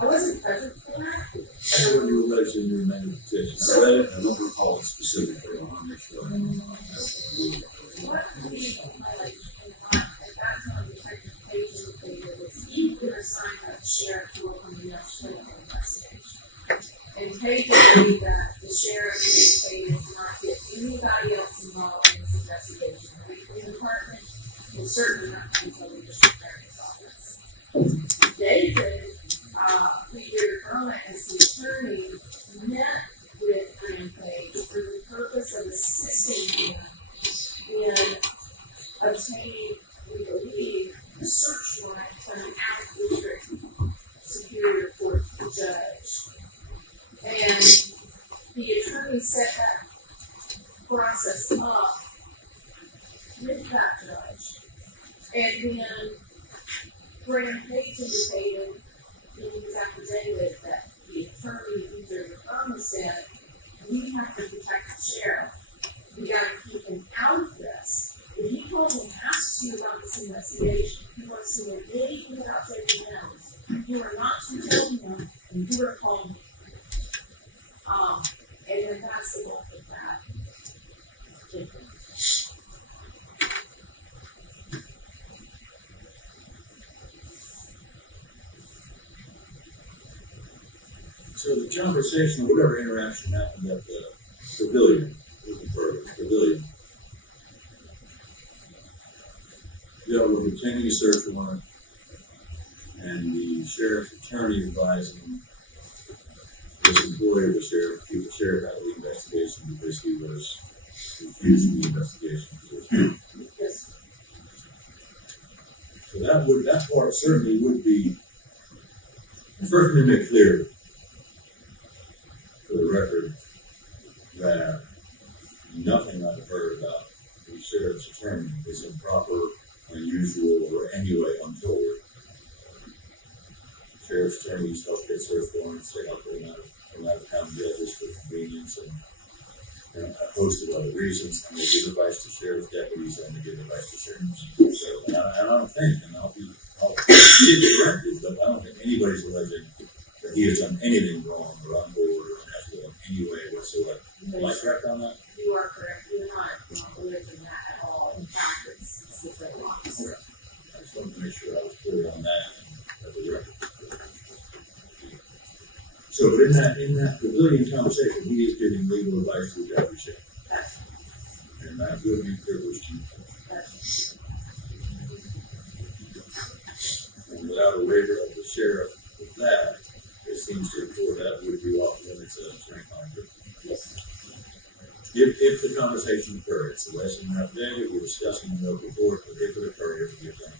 I wasn't present for that. I know what you alleged in your amended petition. I read it, and I don't recall it specifically. I want to make sure. One of the highlights at that time, the type of page indicated was you were assigned by the sheriff to work on the national investigation. And Page agreed that the sheriff indicated to not get anybody else involved in this investigation. The police department and certainly not until the district attorney's office. David, Peter Irma, as the attorney, met with Rampage for the purpose of assisting him in obtaining, we believe, a search warrant from an out-of-district superior court judge. And the attorney set that process up with that judge. And then Rampage indicated in his affidavit that the attorney, Peter Irma, said, we have to protect the sheriff. We got to keep him out of this. If he calls and asks you about this investigation, he wants to know anything about taking notes, you are not to tell him, and you are calling him. And then that's the bulk of that. So the conversation, or whatever interaction happened at the pavilion, dealt with obtaining a search warrant, and the sheriff's attorney advising this employee of the sheriff to keep the sheriff out of the investigation because he was refusing the investigation. Yes. So that part certainly would be, first let me make clear for the record that nothing I've heard about the sheriff's attorney is improper, unusual, or anyway untoward. Sheriff's attorneys help get search warrants, they help them out of town judges for convenience and a host of other reasons, and they give advice to sheriff's deputies and they give advice to sheriffs. So, I don't think, and I'll get corrected, but I don't think anybody's alleging that he has done anything wrong or untoward or unnatural in any way whatsoever. Am I correct on that? You are correct. You're not alleging that at all. In fact, it's the same officer. I just wanted to make sure I was clear on that and that the record was clear. So, but in that pavilion conversation, he is giving legal advice to the deputy sheriff. And that would be privileged to you. And without a waiver of the sheriff of that, it seems to imply that would be off limits of attorney-client. If the conversation occurred, it's a lesson in that day, we're discussing the local court, but if it occurred, it would be a thing.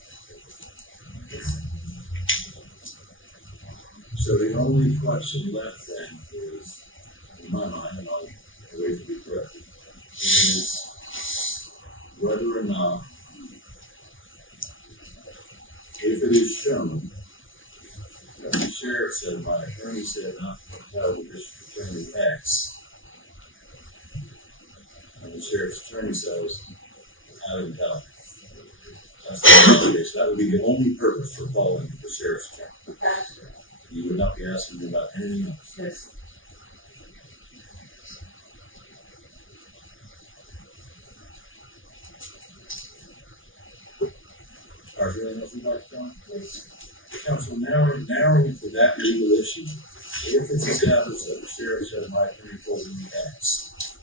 So the only question left then is, in my mind, and I'll wait to be corrected, is whether or not, if it is shown that the sheriff said, my attorney said not to tell the district attorney X, and the sheriff's attorney says, I didn't tell him. That's the obligation. That would be the only purpose for calling the sheriff's attorney. You would not be asking me about anything else. Yes. Are there anything else you'd like to tell me? Yes. Council, narrowing it to that legal issue, if it's established that the sheriff said my attorney told me X,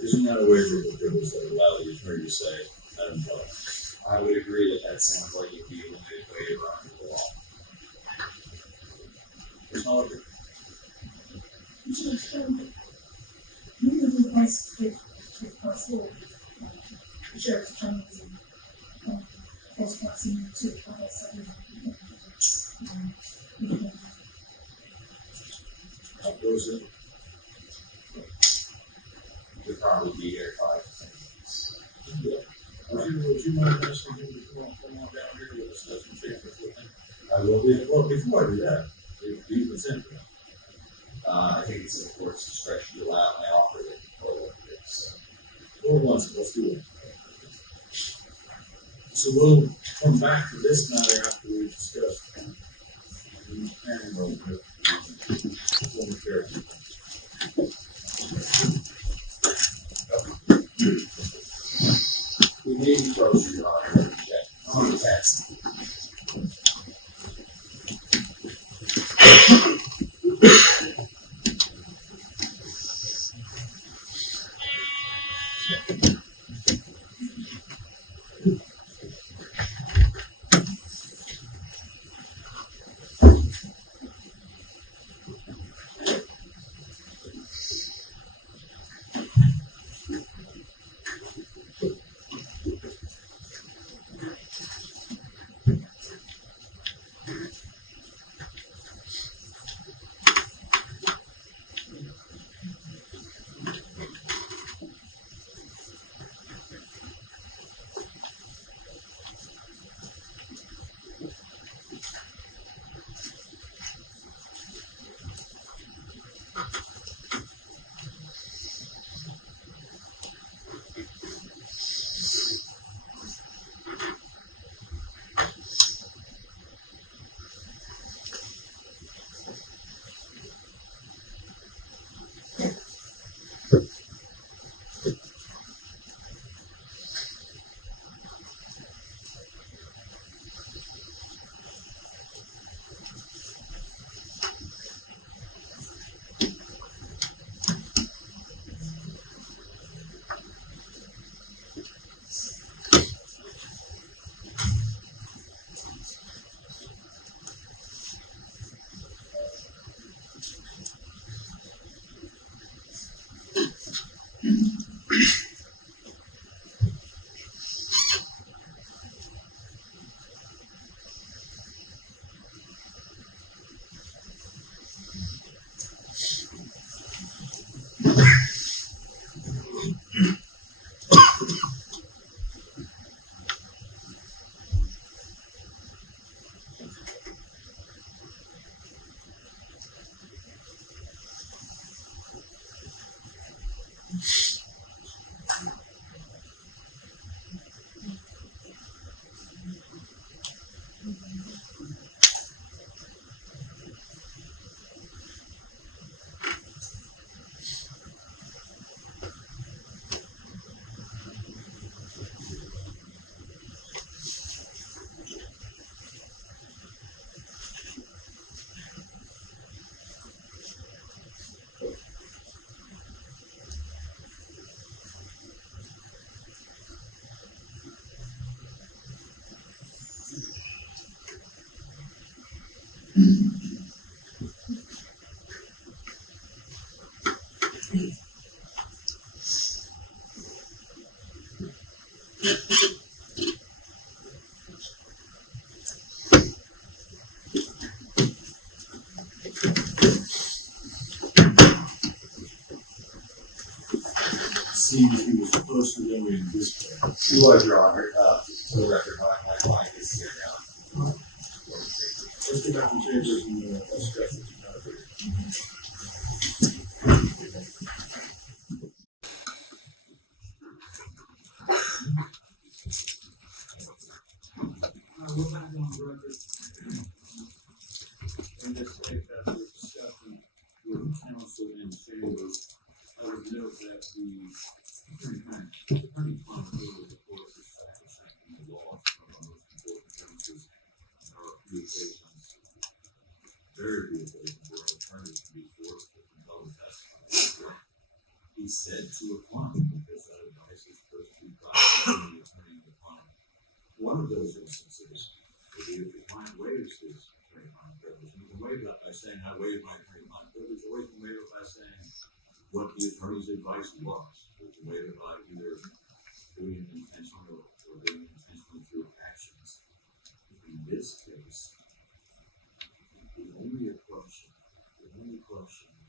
isn't that a waiver of the privilege that would allow the attorney to say, I don't tell him? I would agree that sounds like it'd be a limited waiver under the law. It's not a Neither of the vice, if possible, the sheriff's attorneys and close proximity to the trial site. How goes it? Would probably be here 5 to 10 minutes. Yeah. Would you mind asking him to come on down here with a discussion chambers with him? I will be. Well, before I do that, if you consent to that. I think it's in the court's discretion to allow my offer that or what it is. So. Or once, let's do it. So we'll come back to this matter after we discuss the planning road with former sheriff. We may be closer, Your Honor. Check on the text. Seems he was closer than we anticipated. He was, Your Honor, for the record, my client is here now. Let's get back to chambers and discuss this matter. We're back on record. And this case after discussion with counsel and chambers, I would note that the attorney-client privilege, of course, is sacrosanct in the law. It's one of our most important premises in our communications. Very few occasions where an attorney can be forced to compel the testimony. He said to a client, because that advice is supposed to be private between the attorney and the client. One of those instances would be if the client waives his attorney-client privilege. And you can waive that by saying, I waive my attorney-client privilege, or you can waive it by saying what the attorney's advice was. You can waive it by either doing it intentionally or doing it intentionally through actions. In this case, the only question is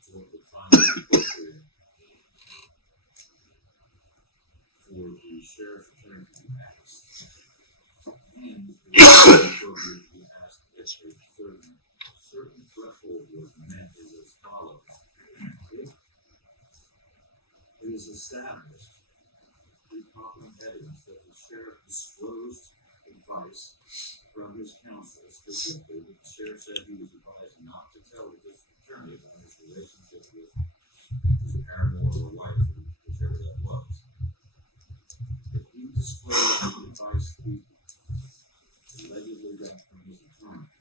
what the final appropriate for the sheriff's attorney to be asked. And it is appropriate to be asked if a certain threshold was met is as follows. If it is established through competent evidence that the sheriff disclosed advice from his counsel, specifically that the sheriff said he was advised not to tell the district attorney about his relationship with his paramour or wife, or whichever that was. If he disclosed the advice he allegedly got from his attorney,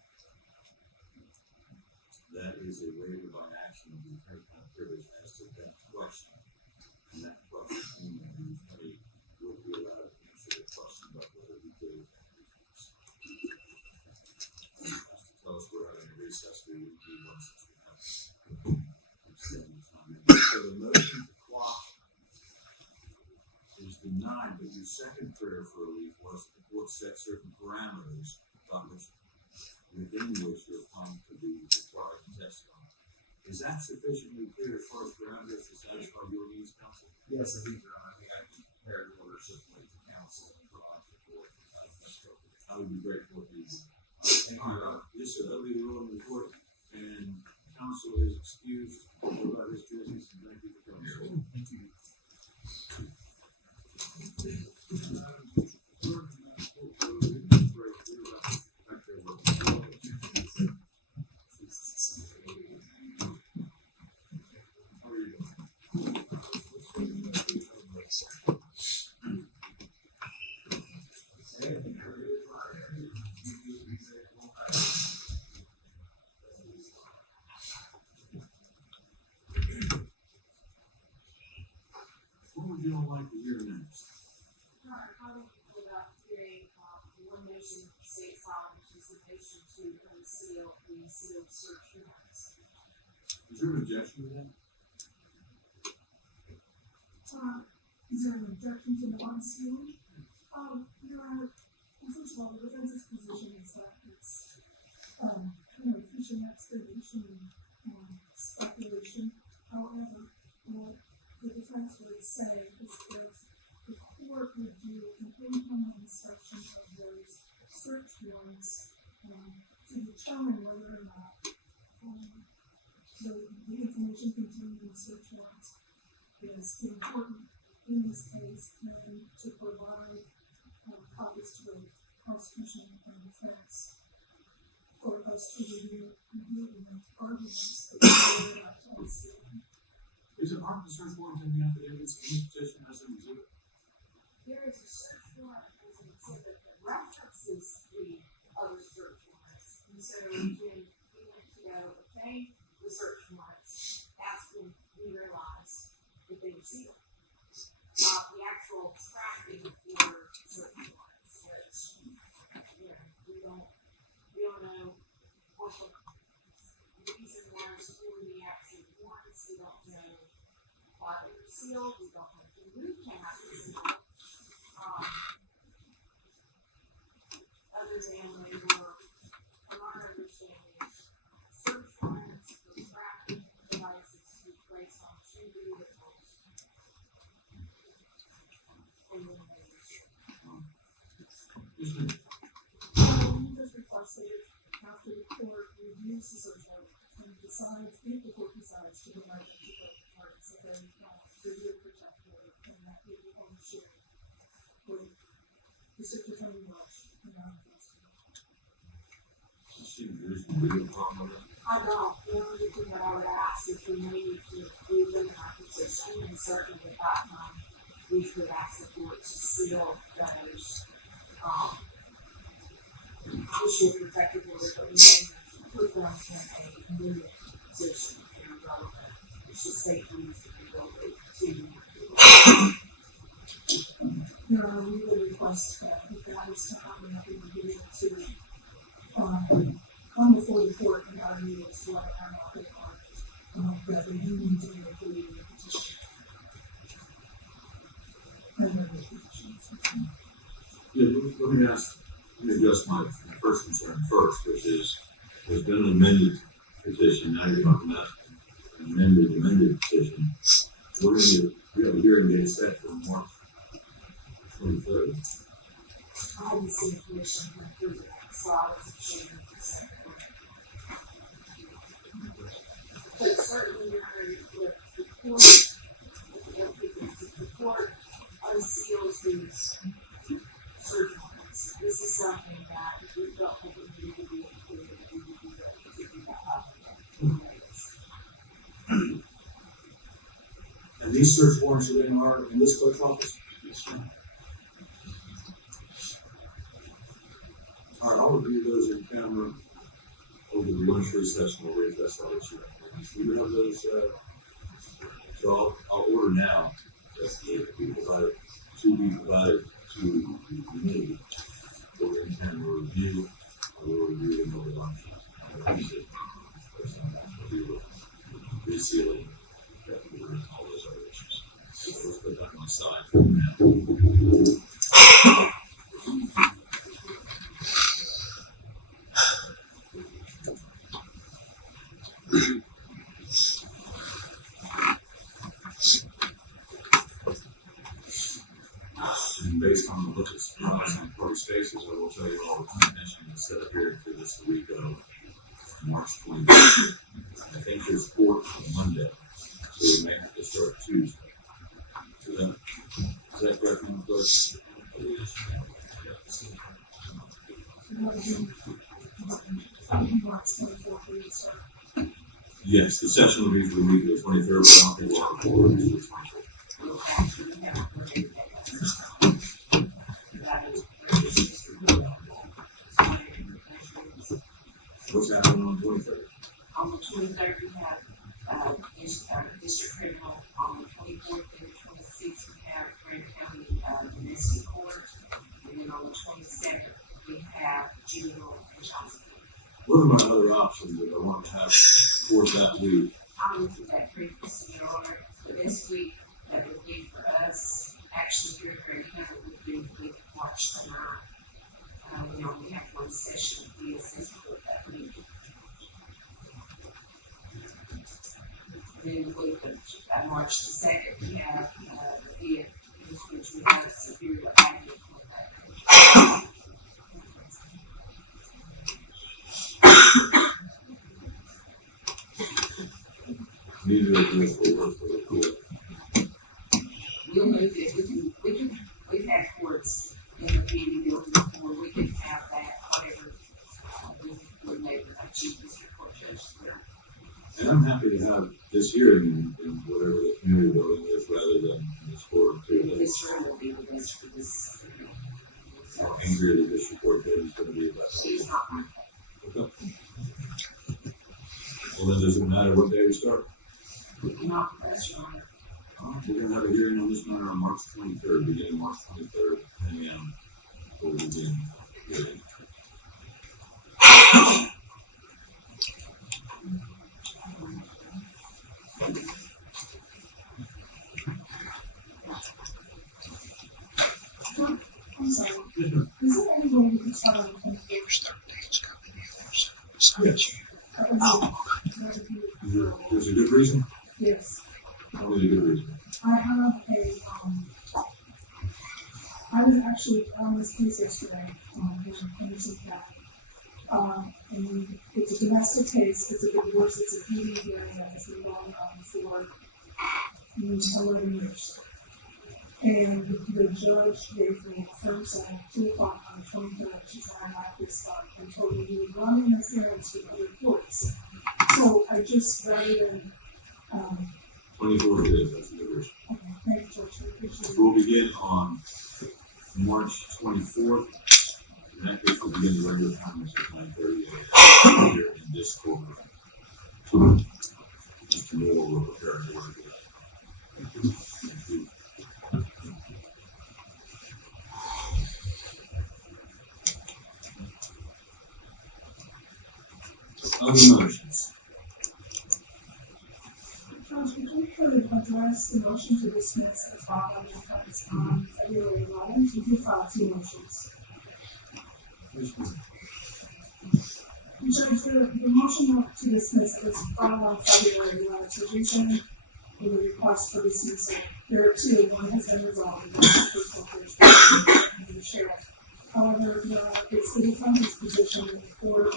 that is a waiver by action of the attorney-client privilege as to that question. And that question only, the attorney will be allowed to answer the question about whether he did it at his Has to tell us we're having a recess. We would do one since we have extended time. So the motion to quash is denied, but your second prayer for relief was that the court set certain parameters about within which your client could be required to testify. Is that sufficiently clear as far as parameters to satisfy your needs, counsel? Yes, I think, Your Honor, I think I can prepare the order simply to counsel and provide the court. I would be grateful if you would. Thank you, Your Honor. This is the rule in the court, and counsel is excused about his business, and thank you for coming. Thank you. What would you all like to hear next? How do you feel about hearing, one motion state file, which is the motion to unseal the sealed search warrants? Is there an objection to that? Is there an objection to the unsealing? Your Honor, first of all, the defense's position is that it's, kind of a fishing expedition and speculation. However, what the defense would say is that the court would do an independent inspection of those search warrants, to determine whether or not, the information contained in the search warrants is important in this case, and to provide copies to the prosecution and defense for us to review and make arguments that we are not seeing. Is it marked the search warrant in the affidavits in the petition as an exhibit? There is a search warrant as an exhibit that references the other search warrants. And so when we went to go obtain the search warrants, that's when we realized that they were sealed. The actual tracking for search warrants, which, we don't know what the have it sealed, we don't have to recap it sealed. Other than they were, from our understanding, search warrants for tracking devices to be placed on two vehicles. And then they were sealed. He just requested it after the court reviews the search warrant and decides, if the court decides to provide them to both parties, that they, review it protectly and that it will only share with District Attorney Welch and our investigation. I don't, the only thing that I would ask is we may need to relook at our position, and certainly at that time, we could ask the court to seal those, issue protected orders, but we may put them in a limited position and irrelevant. It's just safety needs to be really We would request that you guys to have another review to, come before the court and argue as to whether or not they are, that they do need to be included in the petition. And then the petitions. Yeah, let me address my first concern first, which is, there's been an amended petition, now you're talking about an amended petition. We have a hearing date set for March 23rd. I haven't seen permission come through that, so I wasn't sure if it's second. But certainly, if the court unseals these search warrants, this is something that if we felt like it needed to be included, we would be ready to do that. And these search warrants are in this clerk's office? Yes, sir. All right, I'll review those in camera over the lunch recess, and we'll readdress that issue. Do you have those, so I'll order now, that be provided to me, for in camera review, I will review them over lunch. Resealing, all those other issues. So let's put that on the side for now. And based on the look at supplies and party spaces, I will tell you all the convention is set up here for this week of March 20th. I think there's court on Monday, so we may have to start Tuesday. Is that correct, Madam Clerk? Yes, the session will be for the week of the 23rd, but I don't think we'll have a court until the 23rd. What's happening on the 23rd? On the 23rd, we have district criminal. On the 24th and the 26th, we have Grant County domestic court. And then on the 27th, we have juvenile and child support. What are my other options that I want to have for that week? I looked at that previously, Your Honor. For this week, that would be for us, actually here in Grant County, would be the week of March 9th. We only have one session of the assessment court that week. Then the week of March the 2nd, we have the 5th, which we have a superior advocate court that week. Neither of those will work for the court. We'll move it, we've had courts in the community building before, we can have that, whatever, we made a chief district court judge there. And I'm happy to have this hearing in whatever the community building is rather than in this court too. This room will be the best for this. How angry the district court judge is going to be about She's not my that. Okay. Well, then does it matter what day we start? not the best, Your Honor. We're going to have a hearing on this matter on March 23rd, beginning March 23rd, 10 a.m. We'll begin hearing. filed on the 24th. There's a good reason? Yes. Tell me the good reason. I have I was actually on this case yesterday, here in Henderson County. And it's a domestic case, it's a divorce, it's a PD hearing that has been going on for 11 years. And the judge gave me a firm sign at 2 o'clock on the 23rd to try and wrap this up and told me he would run interference with other courts. So I just, rather than, 24 days, that's a good reason. okay, thank you, Judge, I appreciate it. We'll begin on March 24th. In that case, we'll begin the regular time at 9:30 here in this courtroom. Mr. Moore will prepare an order for that. Thank you. Other motions. Judge, would you could address the motion to dismiss as filed on the offense on February 11th? You did file 2 motions. Judge, the motion to dismiss that was filed on February 11th, the reason for the request for dismissal, there are 2. One has been resolved, and that's the personal jurisdiction of the sheriff. However, it's the defendant's position that the court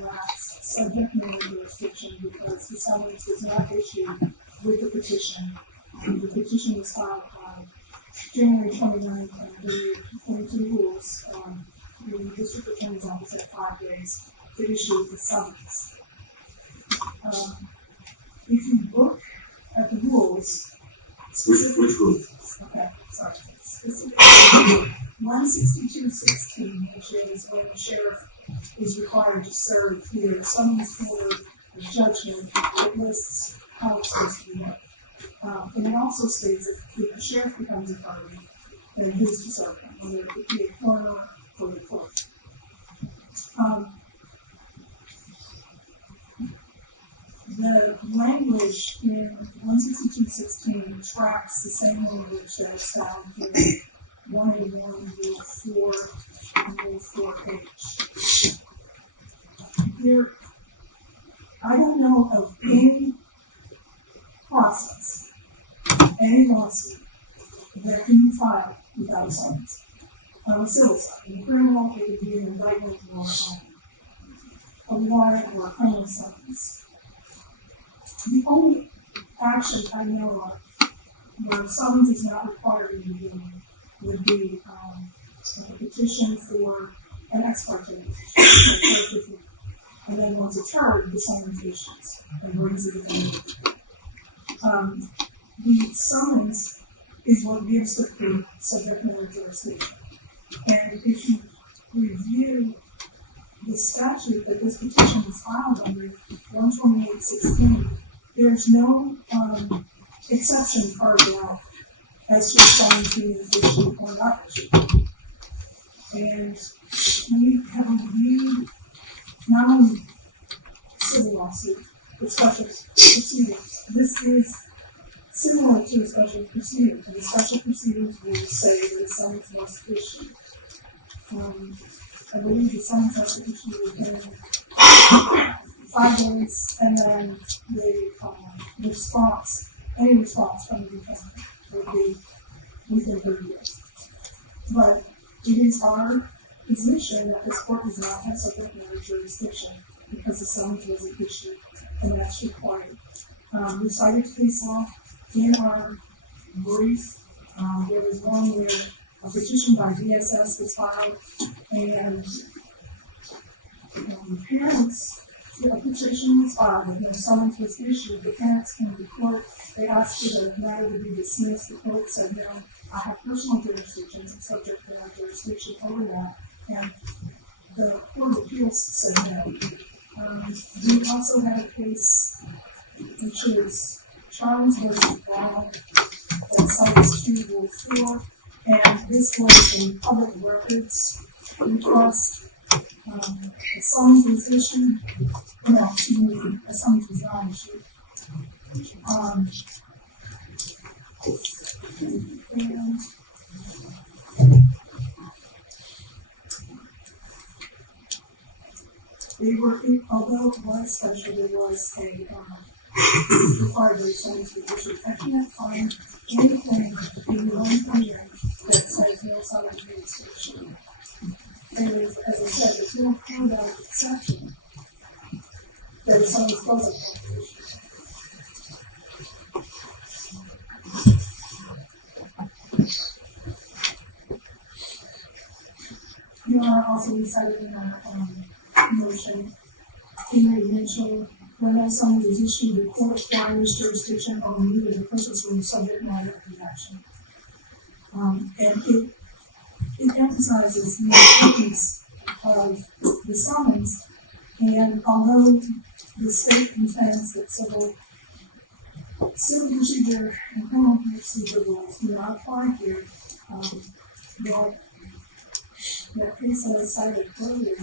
lacks subject matter jurisdiction because the summons was not issued with the petition. And the petition was filed on January 29th, and I believe, according to the rules, the district attorney's office had 5 days to issue the summons. If you look at the rules, Which rule? okay, sorry. Specifically, 162.16, which is when the sheriff is required to serve either a summons or a judgment, it lists how it's supposed to be done. And it also states if a sheriff becomes a party, then who's to serve him, whether it be a coroner or the court. The language in 162.16 tracks the same language that is found in 181 Rule 4 and Rule 4H. I don't know of any process, any lawsuit that can be filed without a summons. On a civil side, in criminal, it would be an indictment or a warrant or a criminal summons. The only action I know of where summons is not required in the beginning would be a petition for an ex parte petition. And then once it's heard, the summons issues and brings the defendant. The summons is what gives the court subject matter jurisdiction. And if you review the statute that this petition was filed under, 128.16, there's no exception carved out as to summons being issued or not issued. And we have reviewed not only civil lawsuits, but special proceedings. This is similar to a special proceeding, and the special proceedings will say that a summons must issue. I believe the summons must be issued within 5 days, and then the response, any response from the defendant would be within 30 days. But it is our position that this court does not have subject matter jurisdiction because the summons wasn't issued, and that's required. We cited case law in our brief. There was one where a petition by DSS was filed, and the parents, a petition was filed, and the summons was issued. The parents came to court. They asked for the matter to be dismissed. The court said, no, I have personal jurisdiction and subject matter jurisdiction over that. And the Court of Appeals said no. We also had a case which is Charles versus Brown that cites 2 Rule 4, and this was a public records request. A summons was issued. No, excuse me, a summons was not issued. And although it was special, there was a, required reasons for issue. I can't find anything in the one here that says no summons administration. And as I said, there's no conduct exception. There's some disclosure competition. You are also recited in our motion, in the mention, when that summons is issued, the court acquires jurisdiction over neither the persons from the subject matter of the action. And it emphasizes the importance of the summons, and although the state contends that civil procedure and criminal procedure rules do not apply here, that case that I cited earlier,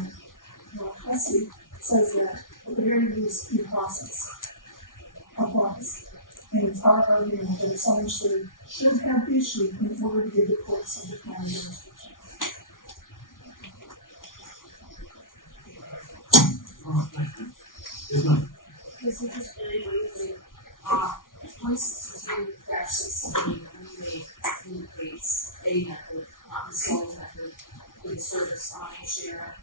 Hoxit, says that at the very least due process applies. And it's our argument that a summons should have issued in order to give the court subject matter jurisdiction. This is just very briefly, 162-16 only indicates a method, not the sole method, for the service on a sheriff.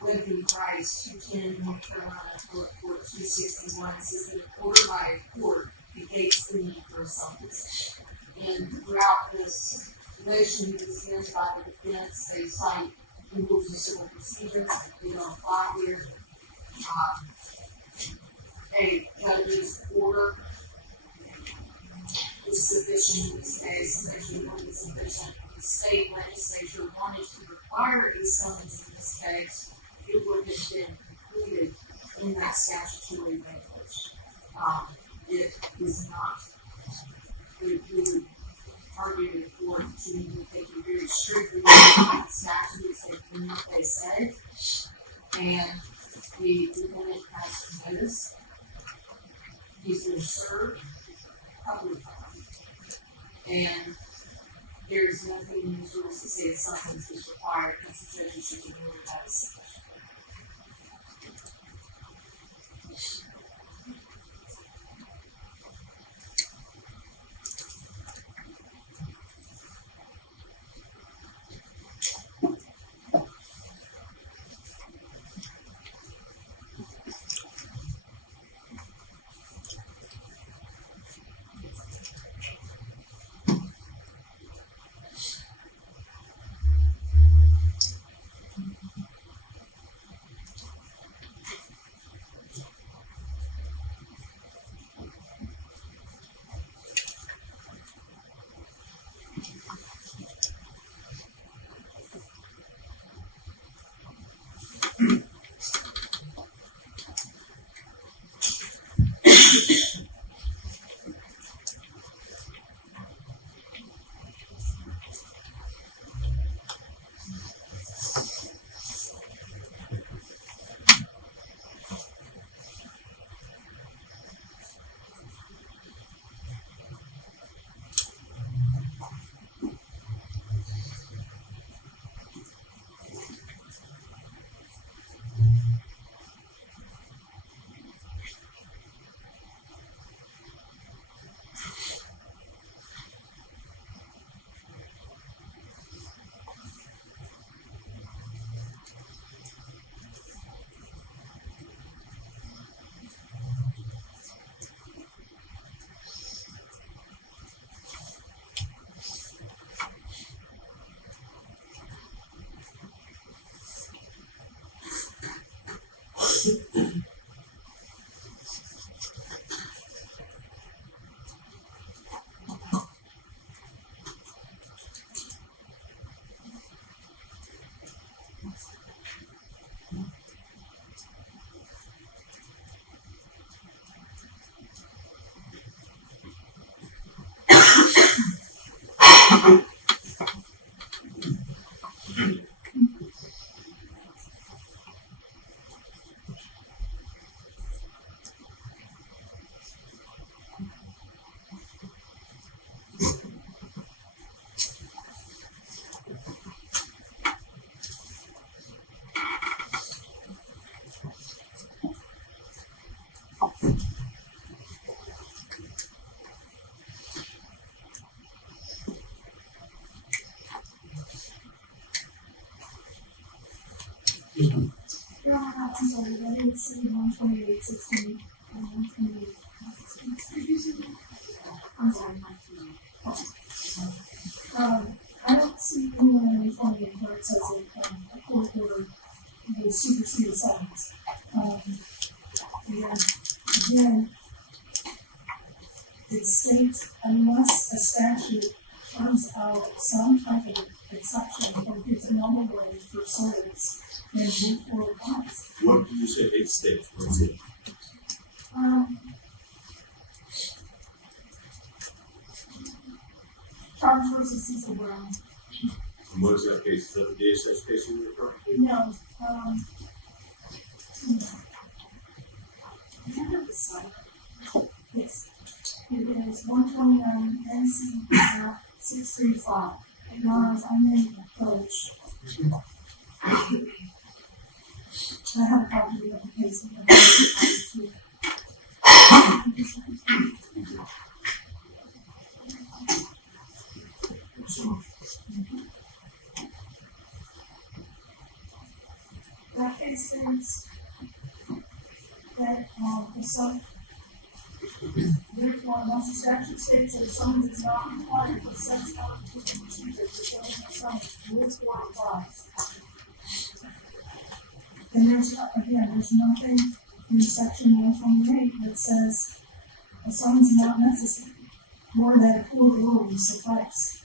With the price 210, North Carolina Appellate Court 261 says that an order by a court negates the need for a summons. And throughout this motion dismissed by the defense, they cite the rules of civil procedure. They don't apply here. A judge's order is sufficient in this case, actually not sufficient. If the state legislature wanted to require a summons in this case, it would have been included in that statutory language. It is not. We would argue in court to take a very strict review of the statutes. They mean what they say, and the defendant has notice. He's been served a couple of times, and there's nothing in these rules that say a summons is required, because the judge should ignore that as sufficient. I'm sorry, I didn't see 128.16 and 128. I'm sorry, 19. I don't see anywhere in 128 where it says a court order will supersede a summons. And again, it states unless a statute turns out some type of exception or gives another way for service, then therefore applies. What did you say, it states, what is it? Charles versus Cecil Brown. And what is that case? Is that the DSS case you were referring to? No, yes, it is 129 NC 635. Yours, I made a coach. I have a copy of the case. That case states that therefore, once the statute states that a summons is not required for such constitutional procedures, the showing of summons will score applies. And there's nothing in section 128 that says a summons is not necessary, or that a court order will suffice.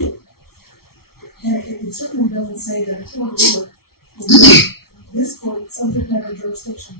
And it certainly doesn't say that a court order will give this court subject matter jurisdiction.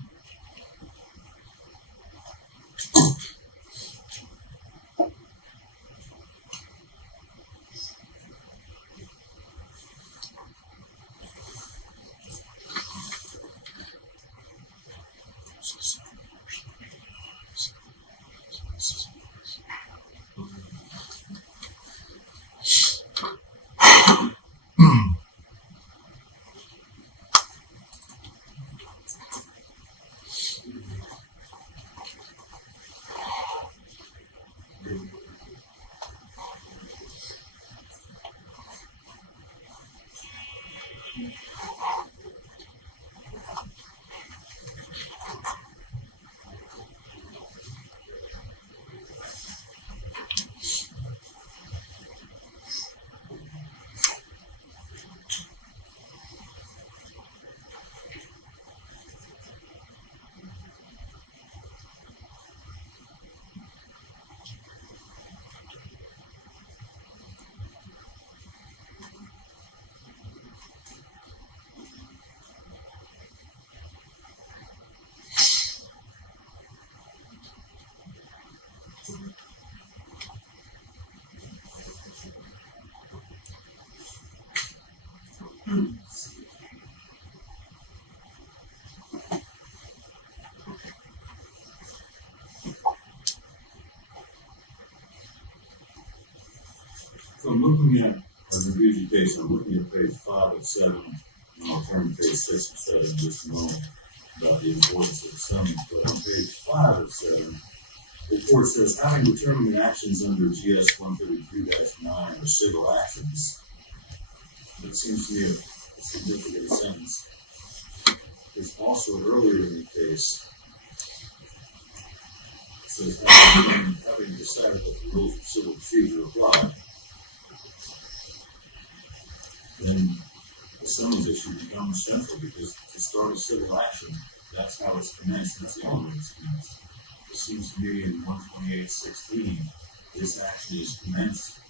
So I'm looking at a review case, I'm looking at page 5 of 7, and I'll turn to page 6 of 7 in just a moment about the importance of the summons. But on page 5 of 7, the court says, having determined actions under GS 133-9 are civil actions, that seems to me a significant sentence. There's also earlier in the case, it says, having decided that the rules of civil procedure apply, then the summons issue becomes central, because to start a civil action, that's how it's commenced, that's the only way it's commenced. It seems to me in 128.16, this action is commenced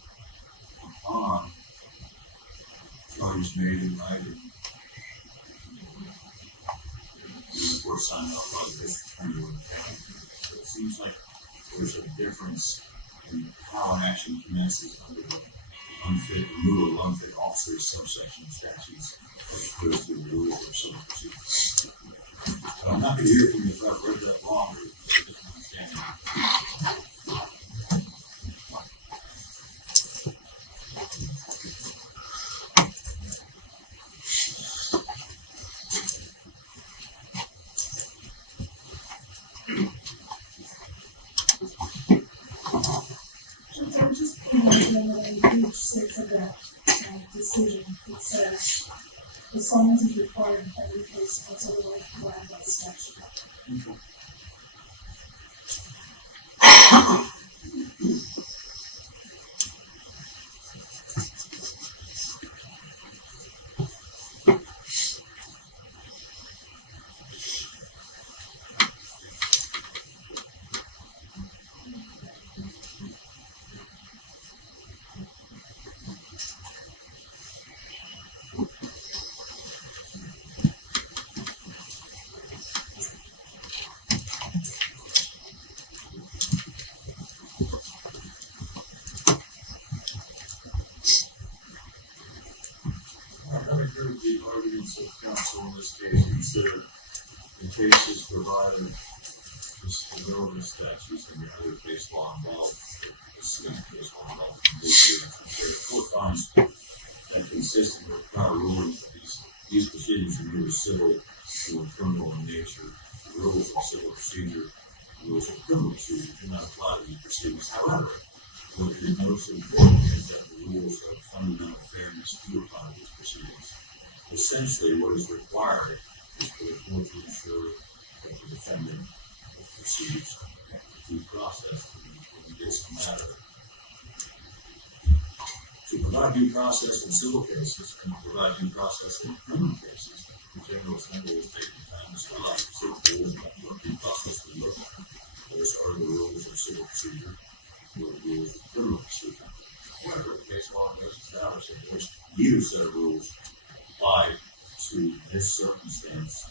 upon charges made in writing. And of course, signed off by the district attorney or the county. So it seems like there's a difference in how an action commences under the removal of unfit officers subsection of statutes as opposed to the rule of civil procedure. I'm happy to hear from you if I've read that wrong or if I didn't understand it. I'm just pointing out that page 6 of that decision, it says, The summons is required in every case unless otherwise provided by statute. Having heard the arguments of counsel in this case, consider the cases provided the relevant statutes and the other case law involved, the state case law involved in this case. The court finds that consistent with prior rulings that these proceedings are neither civil nor criminal in nature. The rules of civil procedure, the rules of criminal procedure do not apply to these proceedings. However, what is most important is that the rules of fundamental fairness do apply to these proceedings. Essentially, what is required is for the court to ensure that the defendant receives due process in this matter. To provide due process in civil cases and to provide due process in criminal cases, the General Assembly has taken time to spell out specific rules about what due process will look like. Those are the rules of civil procedure, the rules of criminal procedure. However, the case law does establish that there's neither set of rules apply to this circumstance,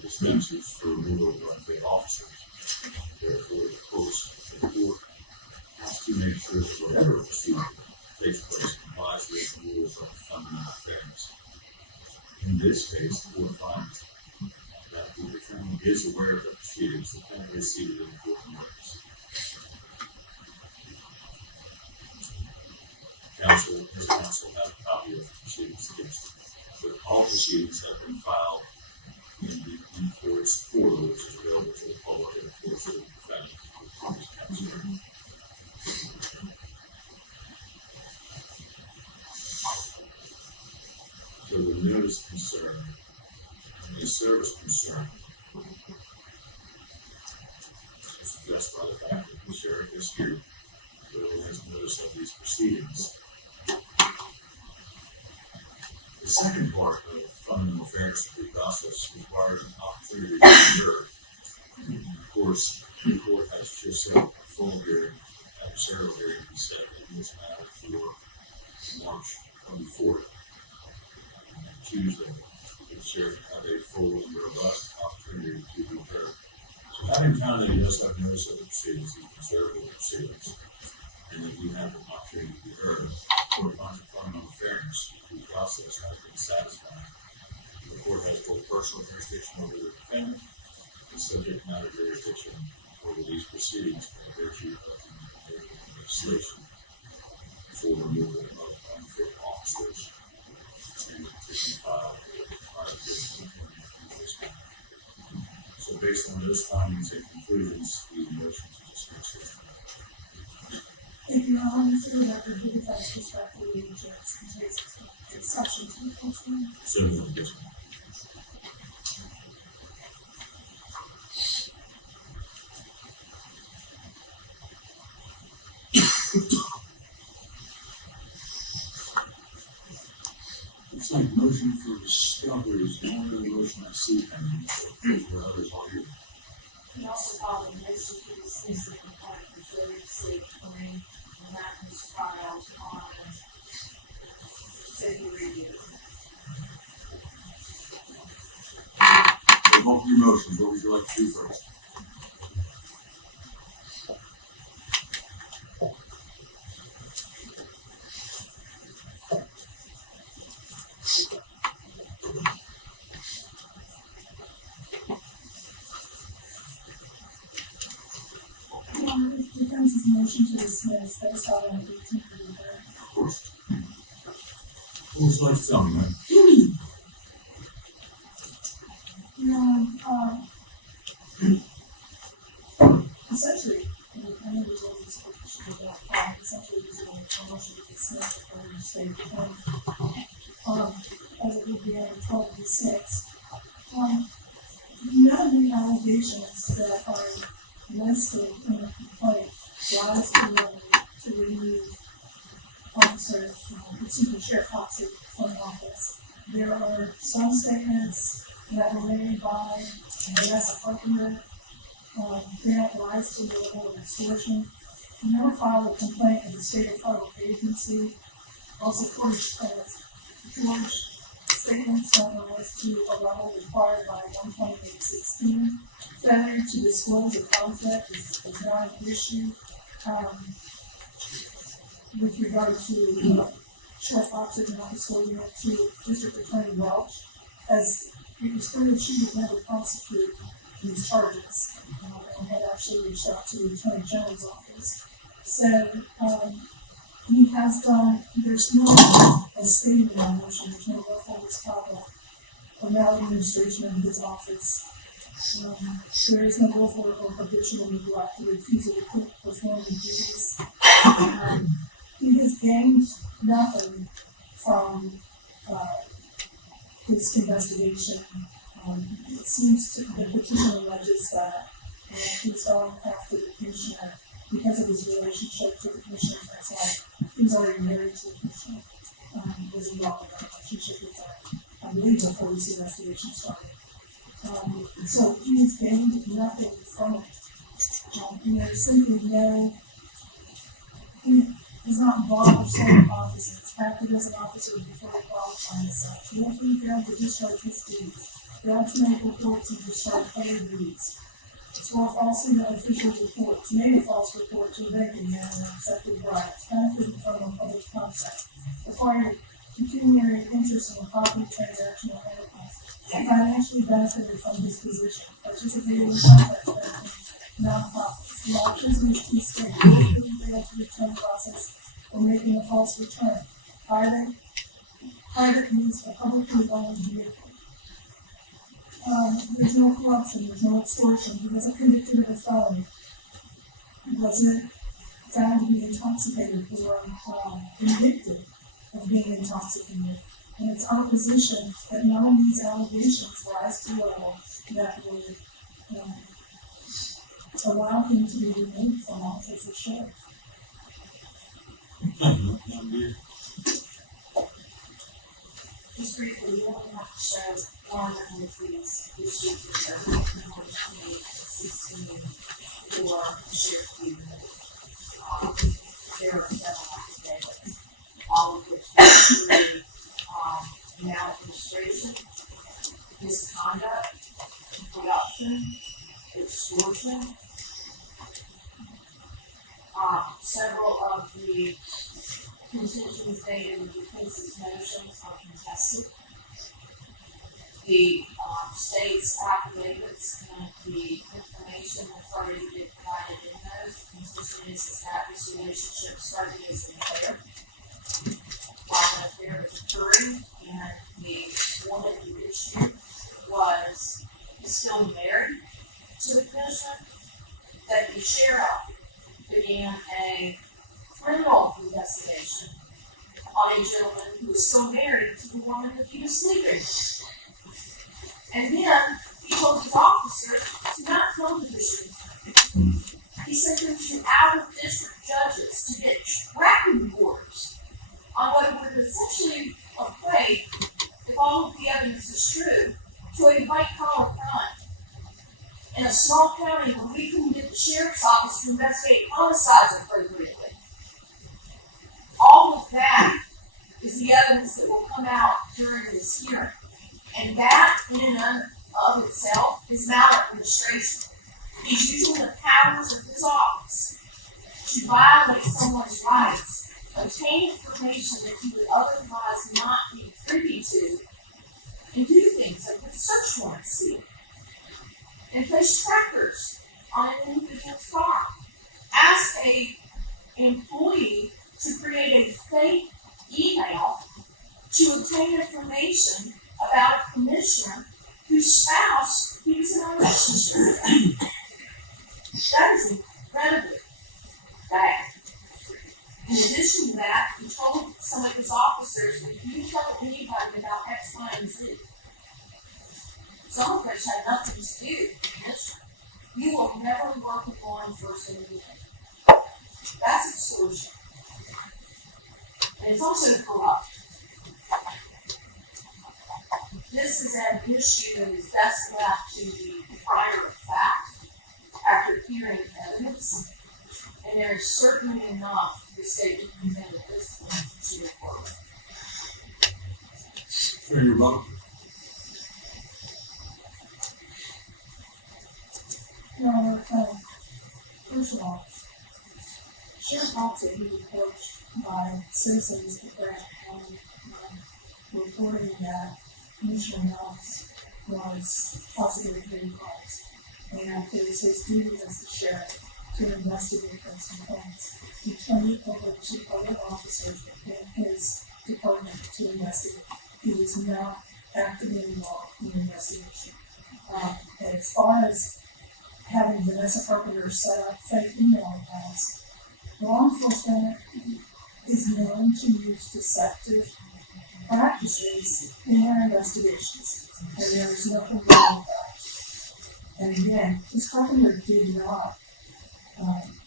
the statutes for removal of unfit officers. Therefore, the court has to make sure that whatever procedure takes place complies with the rules of fundamental fairness. In this case, the court finds that the defendant is aware of the proceedings that can be seated in the court notice. His counsel have a copy of the proceedings against him. But all proceedings have been filed in the court's portal, which is available to the public and of course to the defendant with his counsel. So the notice concern and the service concern is addressed by the fact that the sheriff is here, literally has notice of these proceedings. The second part of fundamental fairness due process requires an opportunity to be heard. Of course, the court has just set a full hearing, adversarial hearing, be set in this matter for March 24th. Tuesday, the sheriff have a full and robust opportunity to be heard. So having found that he does have notice of the proceedings, he can serve with the proceedings, and that you have an opportunity to be heard, the court finds that fundamental fairness due process has been satisfied. The court has both personal jurisdiction over the defendant and subject matter jurisdiction over these proceedings by virtue of the legislation for removal of unfit officers and the petition filed prior to this matter. So based on those findings and conclusions, the motion to dismiss it. Thank you, Alan. For the record, who defends respectfully rejects the exception to the consent. So moved. It's like motion for discovery is the only motion I see pending for others all year. We also filed a motion to dismiss the complaint for failure to state claim, and that was filed on February. There's multiple motions. What would you like to do first? Defense's motion to dismiss based on an 18th of the hearing. Of course. What would you like to tell me, man? Essentially, I know there's always this question about essentially, this is a motion to dismiss the failure to state claim. as it would be under 12B6. None of the allegations that are listed in the complaint rise to the level to remove Sheriff Hoxit from office. There are some statements that were made by Vanessa Carpenter. They don't rise to the level of extortion. You never filed a complaint with the state or federal agency. Also, George statements don't rise to a level required by 128.16. Failure to disclose a conflict is not an issue. With regard to Sheriff Hoxit not disclosing it to District Attorney Welch, as it was clear she would never prosecute these charges, and had actually reached out to the Attorney General's office. So, he has done, there's no, as stated in our motion, there's no willful misconduct or maladministration of his office. There is no willful or habitual neglect or refusal to perform the duties. He has gained nothing from his investigation. It seems to, the petition alleges that he's going after the commissioner because of his relationship to the commissioner's ex-wife. He was already married to the commissioner, was involved in that relationship with her, I believe, before this investigation started. So he's gained nothing from it. And there's simply no, he is not involved or sole officers, acted as an officer before he qualified as such. Willfully failed to discharge his duties, failed to make reports and discharge other duties. Swore falsely to official reports, made a false report to a banking man and accepted bribes, benefited from a public contract, acquired pecuniary interest in a property transaction or enterprise, and financially benefited from his position, participated in contracts benefiting nonprofits, while prisoners to state, willfully failed to return process or making a false return, private use of publicly owned vehicle. There's no corruption, there's no extortion, he wasn't convicted of a felony, he wasn't found to be intoxicated or convicted of being intoxicated. And it's our position that none of these allegations rise to the level that would allow him to be removed from office as sheriff. Just briefly, you only have to show one of these issues which are 128.16 for the sheriff's duty. There are several affidavits, all of which include maladministration, misconduct, corruption, extortion. Several of the contentions made in the defense's motions are contested. The state's affidavits and the information that's already been provided in those, the contention is that this relationship started as an affair. While an affair was occurring and the woman who issued was still married to the commissioner, that the sheriff began a criminal investigation on a gentleman who was still married to the woman that he was sleeping with. And then he told his officer to not tell the bishop. He sent them to out-of-district judges to get tracking orders on what would essentially equate, if all of the evidence is true, to a white-collar crime. In a small county where we couldn't get the sheriff's office to investigate homicides appropriately. All of that is the evidence that will come out during this hearing. And that, in and of itself, is maladministration. He's using the powers of his office to violate someone's rights, obtain information that he would otherwise not be privy to, and do things like with search warrants sealed, and place trackers on an individual's car. Ask an employee to create a fake email to obtain information about a commissioner whose spouse he was in a relationship with. That is incredibly bad. In addition to that, he told some of his officers, if you tell anybody about X, Y, and Z, some of which had nothing to do with this, you will never work with law enforcement again. That's extortion. And it's also corrupt. This is an issue that is best left to the prior of fact after hearing evidence, and there is certainly enough the state to contend at this point to move forward. Turn your vote. First of all, Sheriff Hoxit, he was approached by citizens of Bradford County, reporting that Commissioner Knox was possibly being caused. And it was his duty as the sheriff to investigate those complaints. He turned it over to other officers within his department to investigate. He was not actively involved in the investigation. And as far as having Vanessa Carpenter set up fake email accounts, law enforcement is known to use deceptive practices in their investigations, and there is nothing wrong with that. And again, Ms. Carpenter did not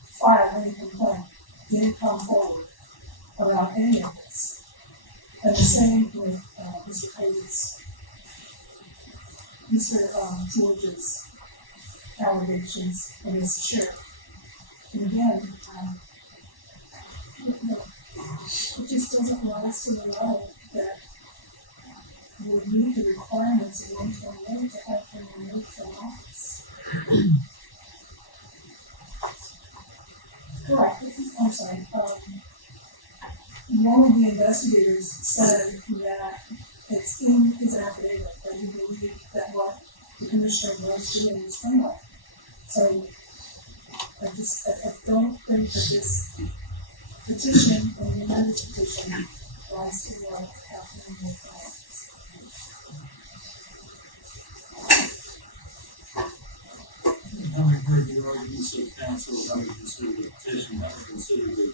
file any complaint, didn't come forward about any of this. And the same with Mr. Hayes, Mr. George's allegations against the sheriff. And again, it just doesn't rise to the level that would meet the requirements of 128 to have him removed from office. Correct. I'm sorry. One of the investigators said that it's in his affidavit that he believed that what the commissioner was doing was criminal. So I don't think that this petition or the amended petition rise to the level of having him removed from office. Having heard the arguments of counsel, having considered the petition, having considered the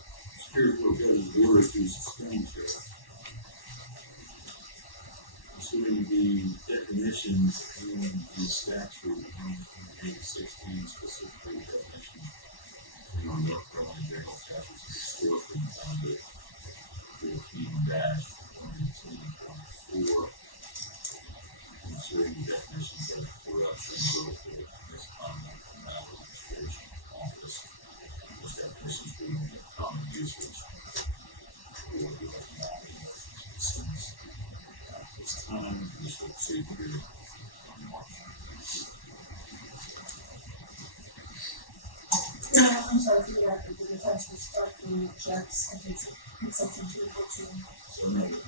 Superior Court judge's order to suspend the sheriff, considering the definitions in the statute on page 16, specifically the definition in our North Carolina General Statutes of extortion found at 14-118.4, considering the definitions of corruption, willful misconduct, maladministration, office, those definitions being common usage or not in sense. At this time, we shall proceed here on March. Yeah, I'm sorry for the record, the defense respectfully rejects and takes exception to the court's ruling. So noted.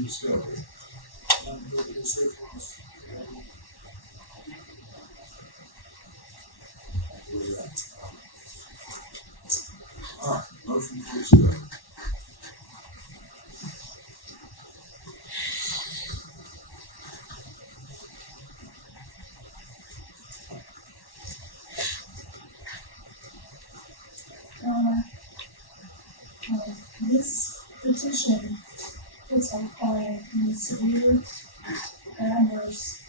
Discovery. All right, motion for discovery. This petition puts our client in severe adverse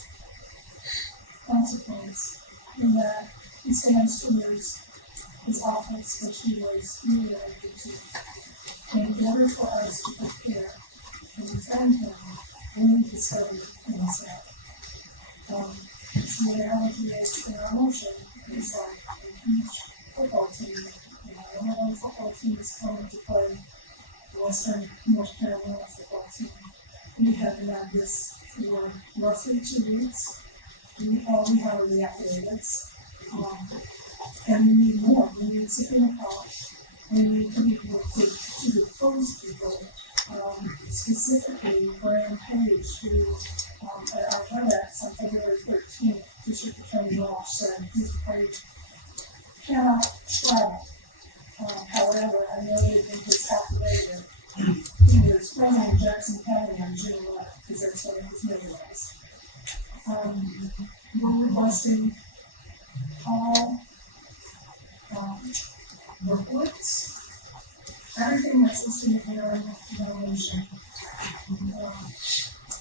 consequence in that he stands to lose his office, which he was newly elected to. And in order for us to prepare and defend him, we need discovery in his head. The analogy is in our motion is like a huge football team. One football team is coming to play the Western North Carolina football team. We have been at this for roughly 2 weeks. All we have are the affidavits. And we need more. We need subpoena power. We need to be able to depose people. Specifically, Graham Page, who at our WebEx on February 13th, District Attorney Walsh said Mr. Page cannot travel. However, I noted in his affidavit, he was present in Jackson County on June 11th, because that's when his name was. We're requesting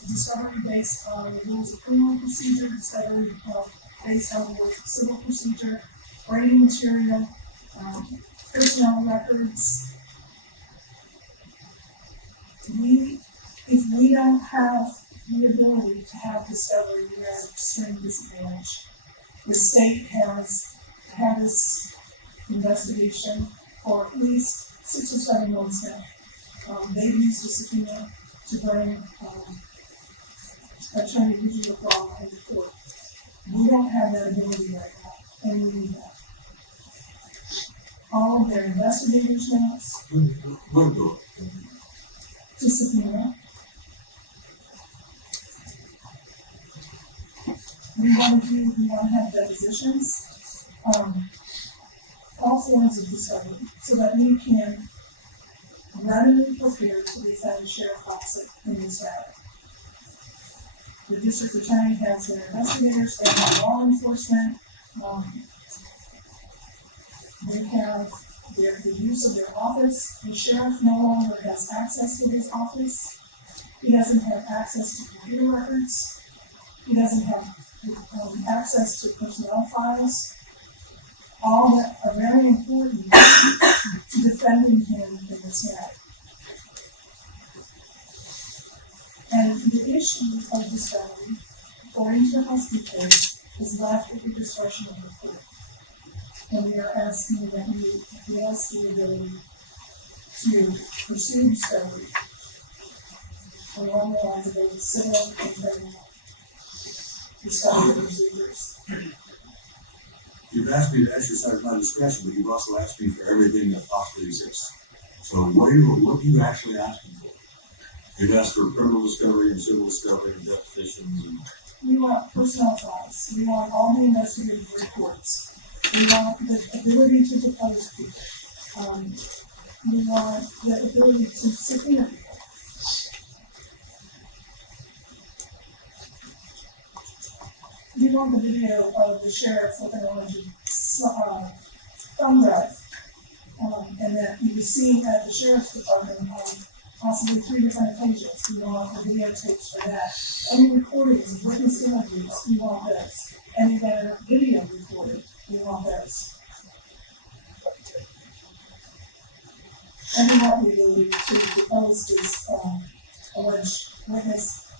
discovery based on the rules of criminal procedure, discovery based on the rules of civil procedure, branding material, personnel records. If we don't have the ability to have discovery, we are at an extreme disadvantage. The state has had this investigation for at least 6 or 7 months now. They've used a subpoena to bring Attorney Digital Law into court. We don't have that ability right now, and we need that. All of their investigators' notes to subpoena. We want to have depositions, all forms of discovery, so that we can readily prepare to defend Sheriff Hoxit in this matter. The district attorney has their investigators, they have law enforcement, they have the use of their office. The sheriff no longer has access to his office. He doesn't have access to computer records. He doesn't have access to personnel files. All that are very important to defending him in this matter. And the issue of discovery, according to the Hoxit case, is left at the discretion of the court. And we are asking that you give us the ability to pursue discovery along the lines of both civil and criminal discovery procedures. You've asked me to exercise my discretion, but you've also asked me for everything that possibly exists. So what are you actually asking for? You've asked for criminal discovery and civil discovery and depositions and... We want personnel files. We want all the investigative reports. We want the ability to depose people. We want the ability to subpoena people. We want the video of the sheriff with an orange thumb drive, and that you be seen at the sheriff's department on possibly 3 different occasions. We want the videotapes for that. Any recordings of witness interviews, we want those. Any that are video recorded, we want those. And we want the ability to depose this alleged witness,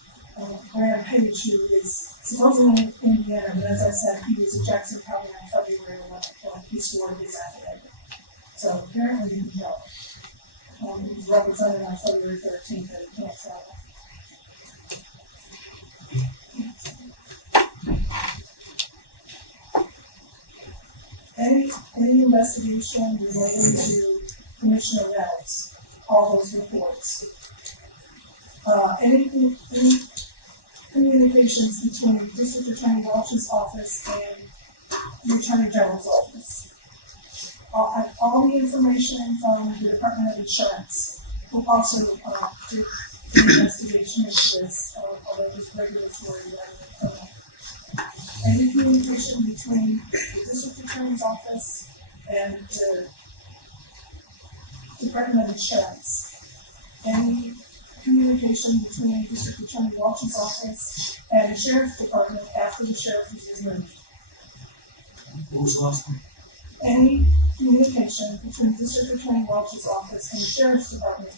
Graham Page, who is supposedly in Indiana, but as I said, he was in Jackson County on February 11th when he swore his affidavit. So apparently he can tell. He was represented on February 13th and he can't travel. Any investigation relating to Commissioner Reynolds, all those reports. Any communications between District Attorney Welch's office and the Attorney General's office. All the information from the Department of Insurance will also do the investigation into this, although it's regulatory rather than criminal. Any communication between the District Attorney's office and the Department of Insurance. Any communication between District Attorney Welch's office and the Sheriff's Department after the sheriff is removed. What was the last one? Any communication between District Attorney Welch's office and the Sheriff's Department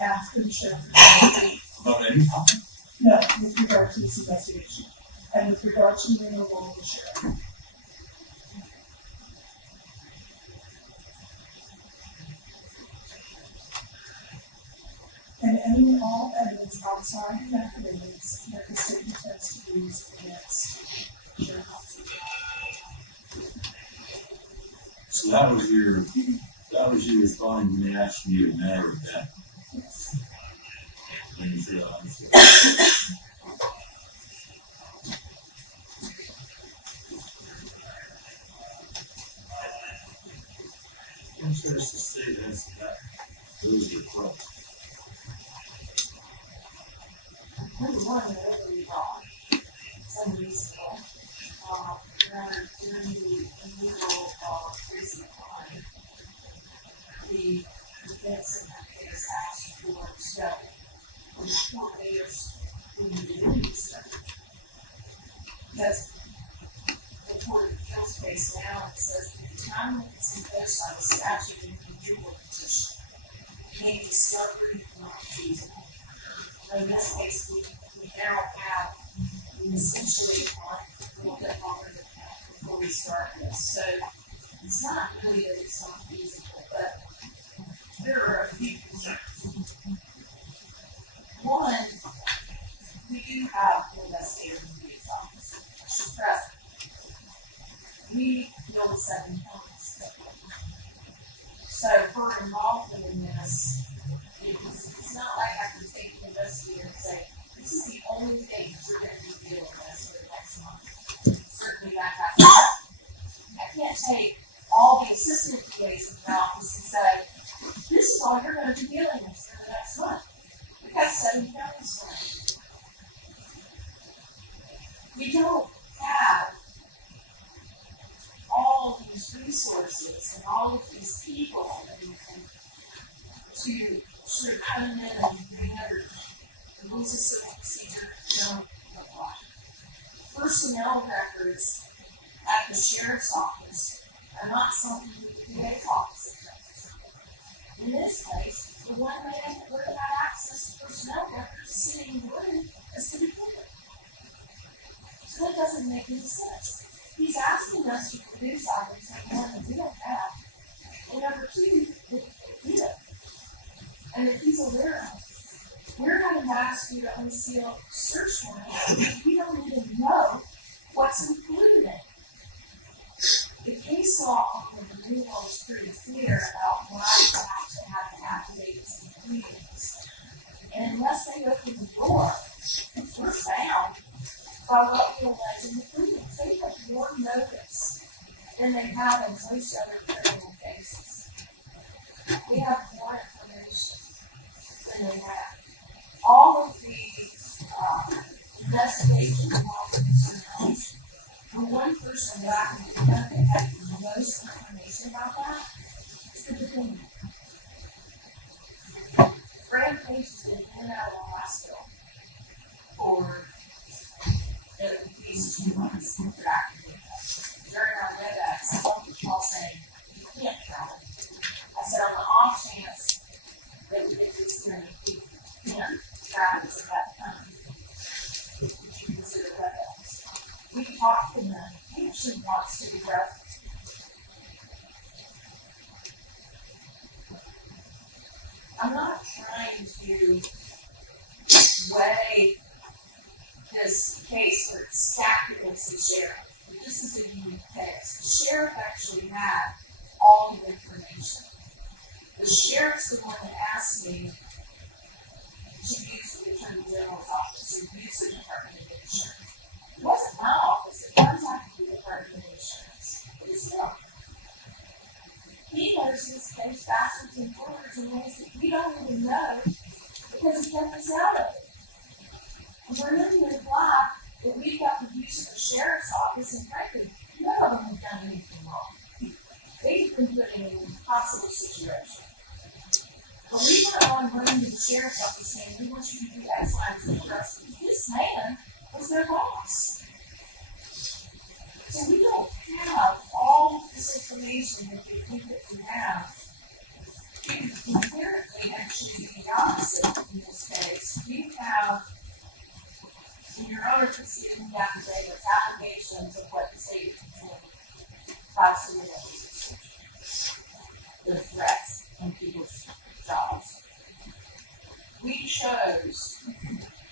after the sheriff is removed. About any topic? No, with regard to this investigation and with regard to the removal of the sheriff. And any and all evidence outside the affidavits that the state intends to use against Sheriff Hoxit. So that was your responding when they asked you to narrow it down. Yes. Making sure I understand. I'm sure it's the state has that. Those are questions. Number one, that really wrong. It's unreasonable. During the removal of recent crime, the defense in that case asked for discovery, which investigators who needed to do stuff. Because the Court of Appeals case now, it says that the time limits imposed by the statute in the renewal petition made discovery not feasible. So in this case, we now have essentially a little bit longer than that before we start this. So it's not really that it's not feasible, but there are a few concerns. One, we do have an investigator in the police office. She's present. We deal with 7 counties. So her involvement in this, it's not like I can take the investigator and say, this is the only thing that you're going to be dealing with for the next month. Certainly that has to happen. I can't take all the assistant DAs in the office and say, this is all you're going to be dealing with for the next month. We've got 7 counties running. We don't have all of these resources and all of these people to sort of come in and bring under the rules of civil procedure don't apply. Personnel records at the sheriff's office are not something that the DA's office does. In this case, the one man that would have had access to personnel records sitting in the room is the defendant. So that doesn't make any sense. He's asking us to produce items that one, we don't have, and number 2, that we don't. And if he's aware of it, we're going to ask you to unseal search warrants because we don't even know what's included in it. The case law on the renewal is pretty clear about why you have to have the affidavits and pleadings. And unless they open the door, we're bound by what we allege in the pleadings. They have more notice than they have in most other criminal cases. We have more information than they have. All of the investigation documents, the one person that I can think of that had the most information about that is the defendant. Brad Page has been in and out of the hospital for at least 2 months after acting. During our WebEx, I got the call saying, you can't travel. I said, on the off chance that we get this done, we can't travel at that time. Would you consider WebEx? We talked to them. He actually wants to be Bradford. I'm not trying to weigh this case where it's stacked against the sheriff. This is a unique case. The sheriff actually had all the information. The sheriff's the one that asked me to use the Attorney General's office or use the Department of Insurance. It wasn't my office, it contacted the Department of Insurance. But it's him. He knows this case backwards and forwards in ways that we don't even know because he kept us out of it. And we're looking at why that we've got the use of the sheriff's office, and frankly, none of them have done anything wrong. They've been put in an impossible situation. But we went on running to the sheriff's office saying, we want you to do X, Y, and Z for us, because this man was their boss. So we don't have all this information that we think that we have. Inherently, actually, the opposite in this case. We have, in your own proceeding affidavits, applications of what the state tries to do, the threats in people's jobs. We chose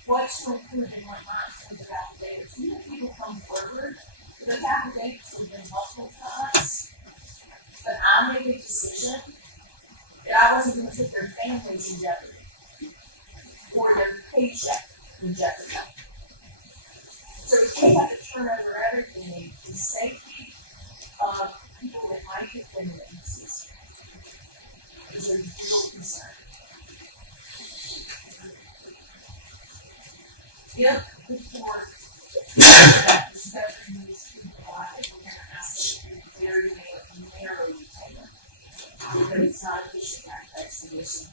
what to include and what not in terms of affidavits. We had people come forward. Those affidavits have been helpful to us, but I made a decision that I wasn't going to put their families in jeopardy or their paycheck in jeopardy. So we had to turn over everything to the safety of people that might defend witnesses. Is a real concern. If the court that discovery needs to be provided, we're going to ask them to be very narrowly tailored. Because it's not a fishing act expedition.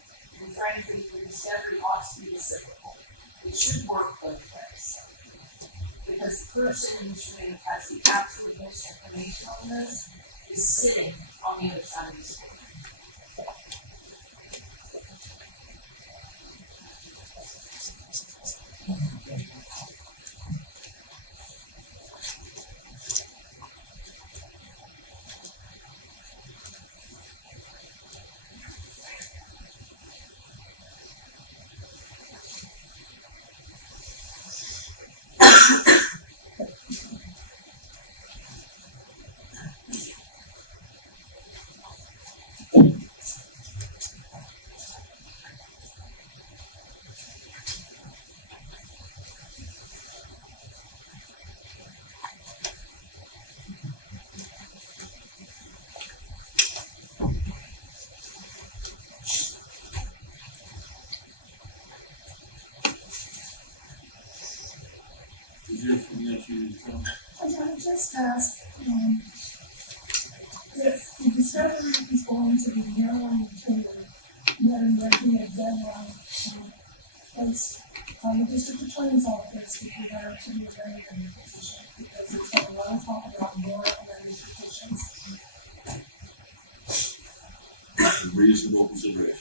And frankly, the discovery ought to be reciprocal. It should work both ways. Because the person usually has the absolute most information on this is sitting on the other side of the screen. Is there anything else you need to tell me? I just asked, if the discovery is going to be narrowly tailored, then there be a deadline, placed on the district attorney's office with regard to the amendment petition, because there's been a lot of talk about more amendment petitions. That's a reasonable consideration.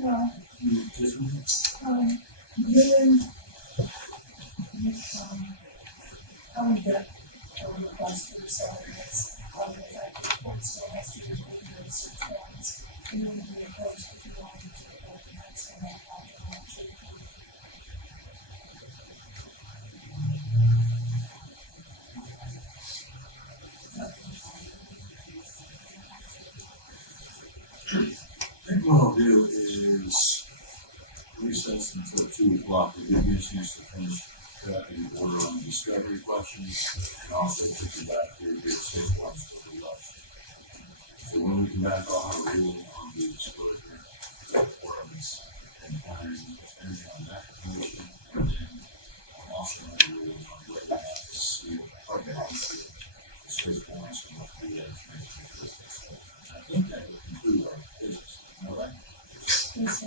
Well, This one? given, how we get a request for the salaries, the fact that the court still has to do the search warrants, and then we approach if you want to take the next one, I think what I'll do is recess until 2 o'clock to give you a chance to finish tracking the order on the discovery questions, and also kick you back here to get 6 points for the lunch. So when we come back, I'll have a ruling on the disclosure requirements and hiring energy on that commission, and then I'll also have a ruling on whether or not to seal, or not to seal, 6 points and what the information is. I think that would conclude our business. All right? yes,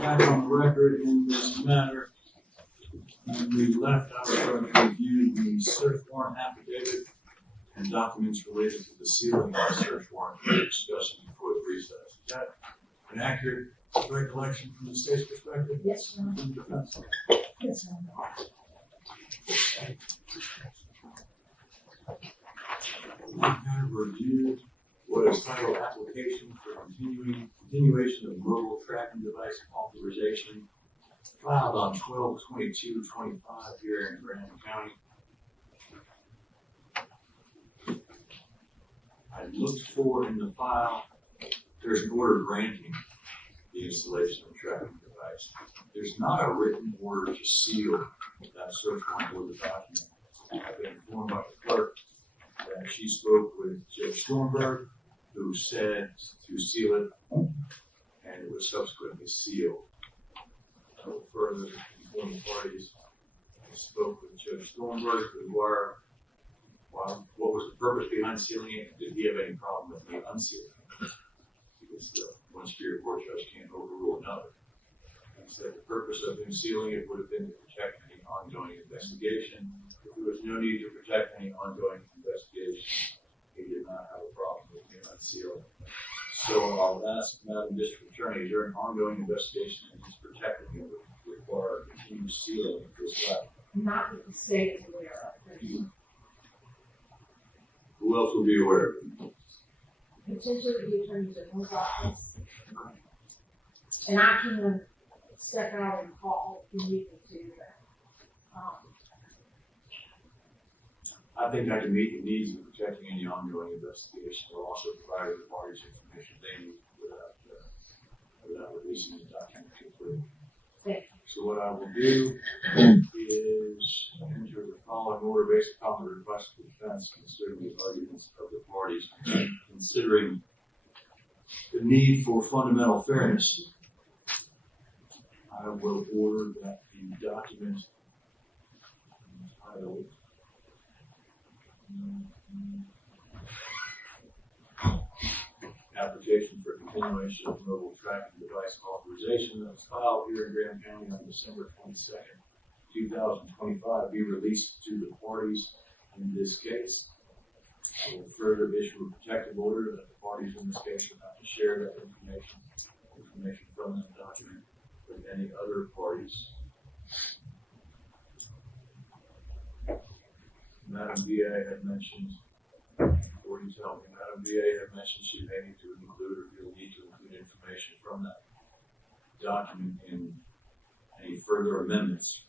Back on the record in this matter, and we left out of review the search warrant affidavit and documents related to the sealing of the search warrant we were discussing before the recess. Is that an accurate recollection from the state's perspective? yes, From the defense? yes, We have reviewed what is titled application for continuation of mobile tracking device authorization, filed on 12/22/25 here in Graham County. I looked for in the file, there's an order granting the installation of a tracking device. There's not a written order to seal that search warrant or the document. I've been informed by the clerk that she spoke with Judge Stormberg, who said to seal it, and it was subsequently sealed. I will further inform the parties. I spoke with Judge Stormberg to inquire what was the purpose behind sealing it, did he have any problem with me unsealing it? Because the one Superior Court judge can't overrule another. He said the purpose of him sealing it would have been to protect any ongoing investigation. If there was no need to protect any ongoing investigation, he did not have a problem with me unsealing it. So I'll ask Madam District Attorney, is there an ongoing investigation that is protecting you that require continued sealing of this lab? Not that the state is aware of. Who else will be aware of it? Potentially the Attorney General's office. And I can step out and call if you need me to, but, I think I can meet the needs of protecting any ongoing investigation, while also providing the parties information they need without releasing the document completely. Thank you. So what I will do is enter the following order based upon the request of the defense, considering the arguments of the parties, considering the need for fundamental fairness. I will order that the document entitled application for continuation of mobile tracking device authorization that was filed here in Graham County on December 22nd, 2025 be released to the parties in this case. I will further issue a protective order that the parties in this case are not to share that information from that document with any other parties. Madam VA had mentioned, before you tell me, Madam VA had mentioned she may need to include, or you'll need to include information from that document in any further amendments.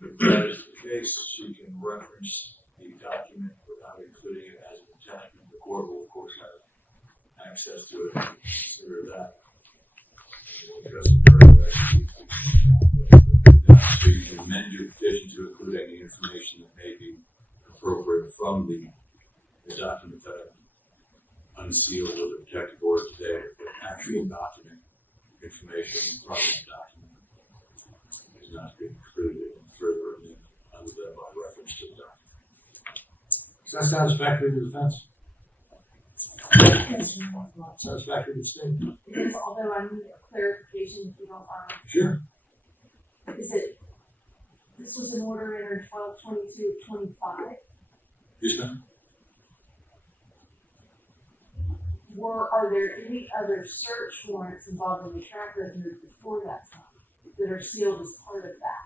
If that is the case, she can reference the document without including it as an attachment. The court will, of course, have access to it and consider that. We'll address it further. So you can amend your petition to include any information that may be appropriate from the document that I unsealed with a protective order today, but actual document information from that document is not being included in further amendment other than by reference to the document. Is that satisfactory to the defense? Satisfactory to the state? It is, although I need a clarification if you don't mind. Sure. Is it, this was an order entered 12/22/25? Yes, ma'am. Are there any other search warrants involving the track record before that time that are sealed as part of that?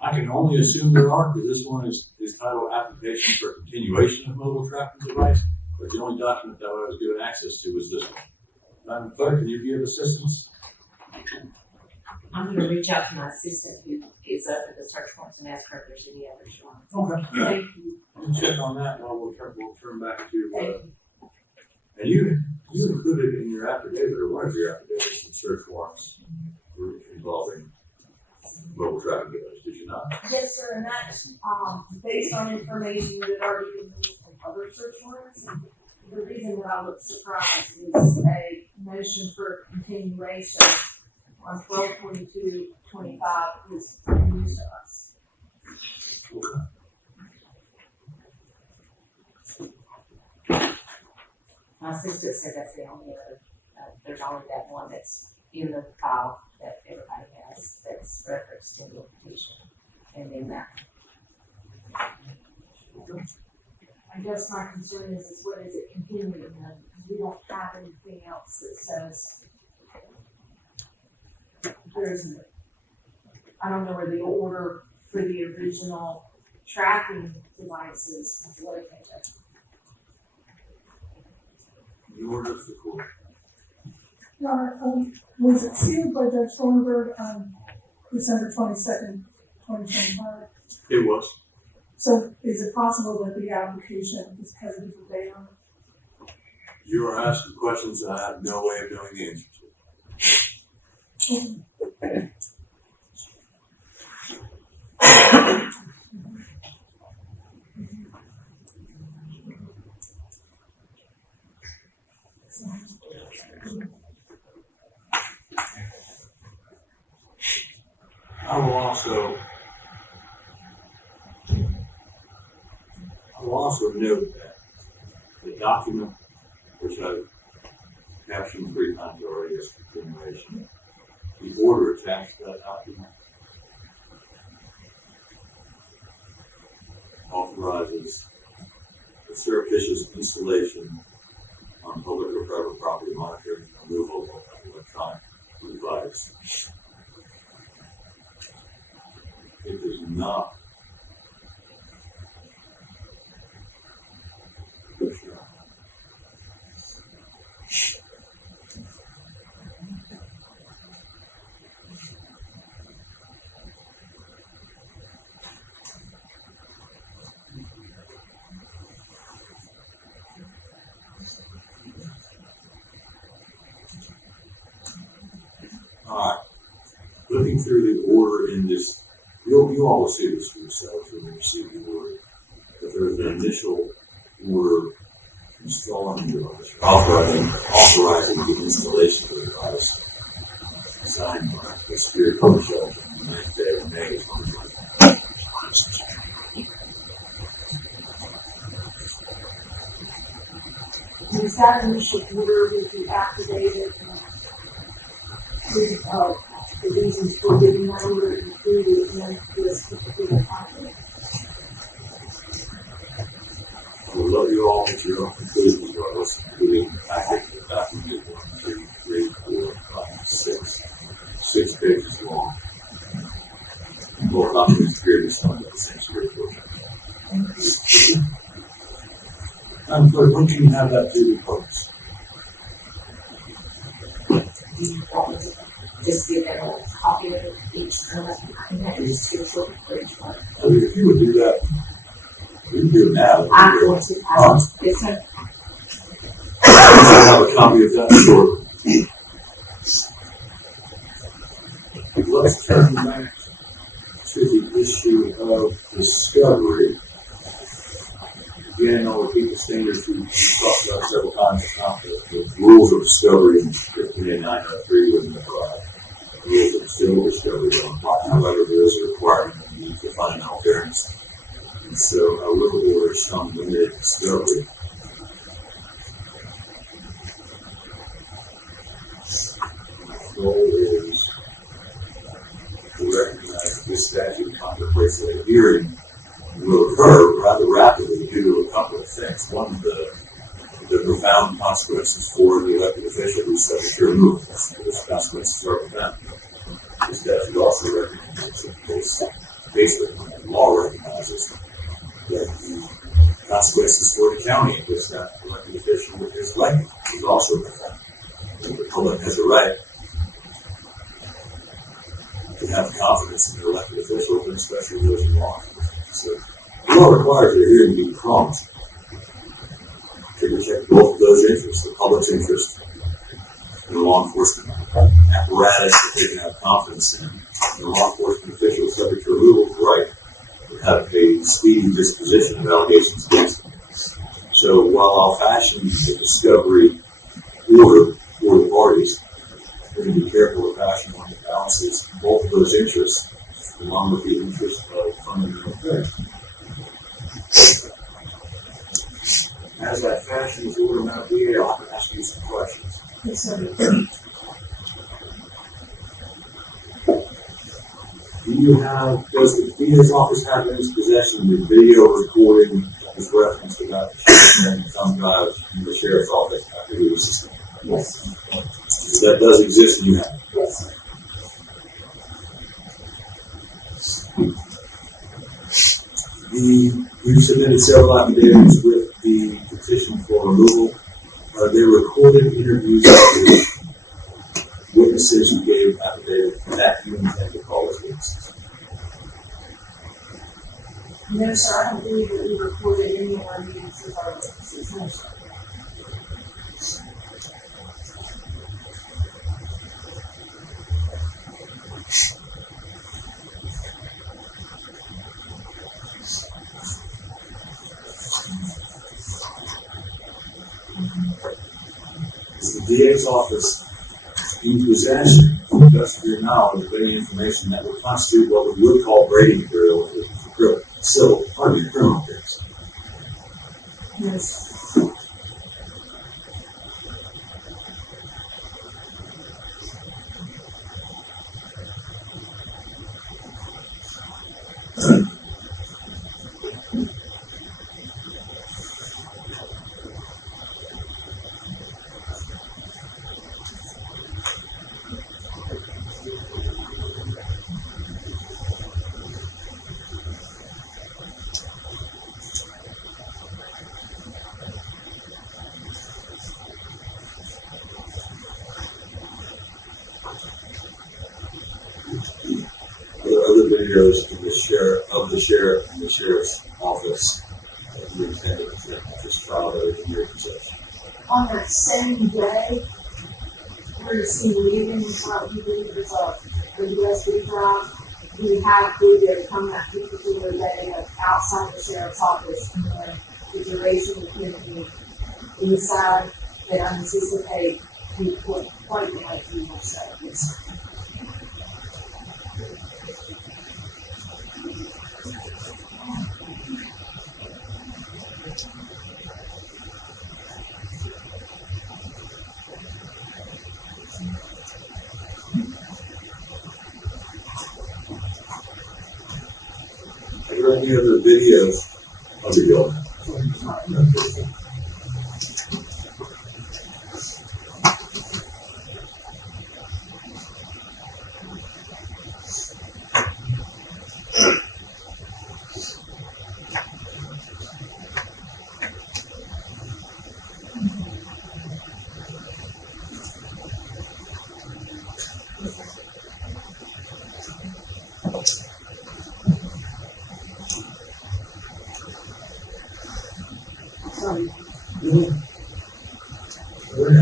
I can only assume there are, because this one is titled Application for Continuation of Mobile Tracking Device, but the only document that I was given access to was this one. Madam Clerk, can you give assistance? I'm gonna reach out to my assistant who is up at the search warrants and ask her if there's any others she wants. Okay. Thank you. We'll check on that, and we'll turn back to, Thank you. and you included in your affidavit, or one of your affidavits, some search warrants involving mobile tracking devices, did you not? Yes, sir, and that's, based on information that had already been used from other search warrants. And the reason that I look surprised is a motion for continuation on 12/22/25 is news to us. My assistant said that's the only other, there's only that one that's in the file that everybody has, that's referenced in the petition, and then that. I guess my concern is what is it continuing then? Because we don't have anything else that says there's, I don't know where the order for the original tracking devices is located. The order of the court. Was it sealed by Judge Thornburg on December 22nd, 2025? It was. So is it possible that the application is has a different date on it? You are asking questions that I have no way of knowing the answer to. I will also note that the document, which I've captioned 3 times already as continuation, the order attached to that document authorizes the surreptitious installation on public or private property monitoring and removal of electronic device. It does not. Alright, looking through the order in this, you all will see this for yourselves when you receive the order. But there's an initial order installing the device, authorizing the installation of the device, signed by the Superior Court Judge on the 9th day of May 2025. Is that initial order would be activated the reasons for giving that order included in this particular document? I would love you all to get your own conclusions about what's included in the package. The document is 1, 2, 3, 4, 5, 6. 6 pages long. And both documents appear to be signed by the same Superior Court Judge. Madam Clerk, when can you have that to the folks? Just give them a copy of each one, and that is too short for each one. If you would do that, we can do it now. I'm going to, it's a, I have a copy of that short. Let's turn back to the issue of discovery. Again, I'll repeat the standards we've talked about several times. It's not the rules of discovery in 903 wouldn't apply. The rules of civil discovery don't apply. However, there is a requirement that you need for fundamental fairness. And so I will order some limited discovery. My goal is to recognize that this statute contemplates that a hearing will occur rather rapidly due to a couple of things. One, the profound consequences for the elected official who's subject to removal. Those consequences are profound. The statute also recognizes, basically, the law recognizes that the consequences for the county in which that elected official is elected is also profound. And the public has a right to have confidence in their elected officials, and especially those in law enforcement. So the law requires a hearing to be prompt to protect both of those interests, the public's interest and the law enforcement apparatus that they can have confidence in. The law enforcement officials subject to removal right to have a speedy disposition of allegations against them. So while I'll fashion the discovery order for the parties, we're going to be careful to fashion one that balances both of those interests along with the interest of fundamental fairness. As I fashion this order, Madam DA, I'll ask you some questions. Yes, sir. Does the DA's office have in its possession the video recording that was referenced about the thumb drive in the sheriff's office after he was suspended? Yes. That does exist and you have it? Yes. We've submitted several affidavits with the petition for removal. Are there recorded interviews with witnesses who gave affidavit that you intend to call as witnesses? No, sir, I don't believe that we recorded any of our meetings with our witnesses. No, sir. Is the DA's office in possession, to the best of your knowledge, of any information that would constitute what we would call Brady material for criminal case? Yes. There are other videos in the sheriff and the sheriff's office that you intended to just file those in your possession. On that same day, we're seen leaving, what you believe is a USB drive. We had video come that particular day of outside the sheriff's office, and then the duration of him inside that I anticipate we put quite like you will say. Yes. Are there any other videos of the building?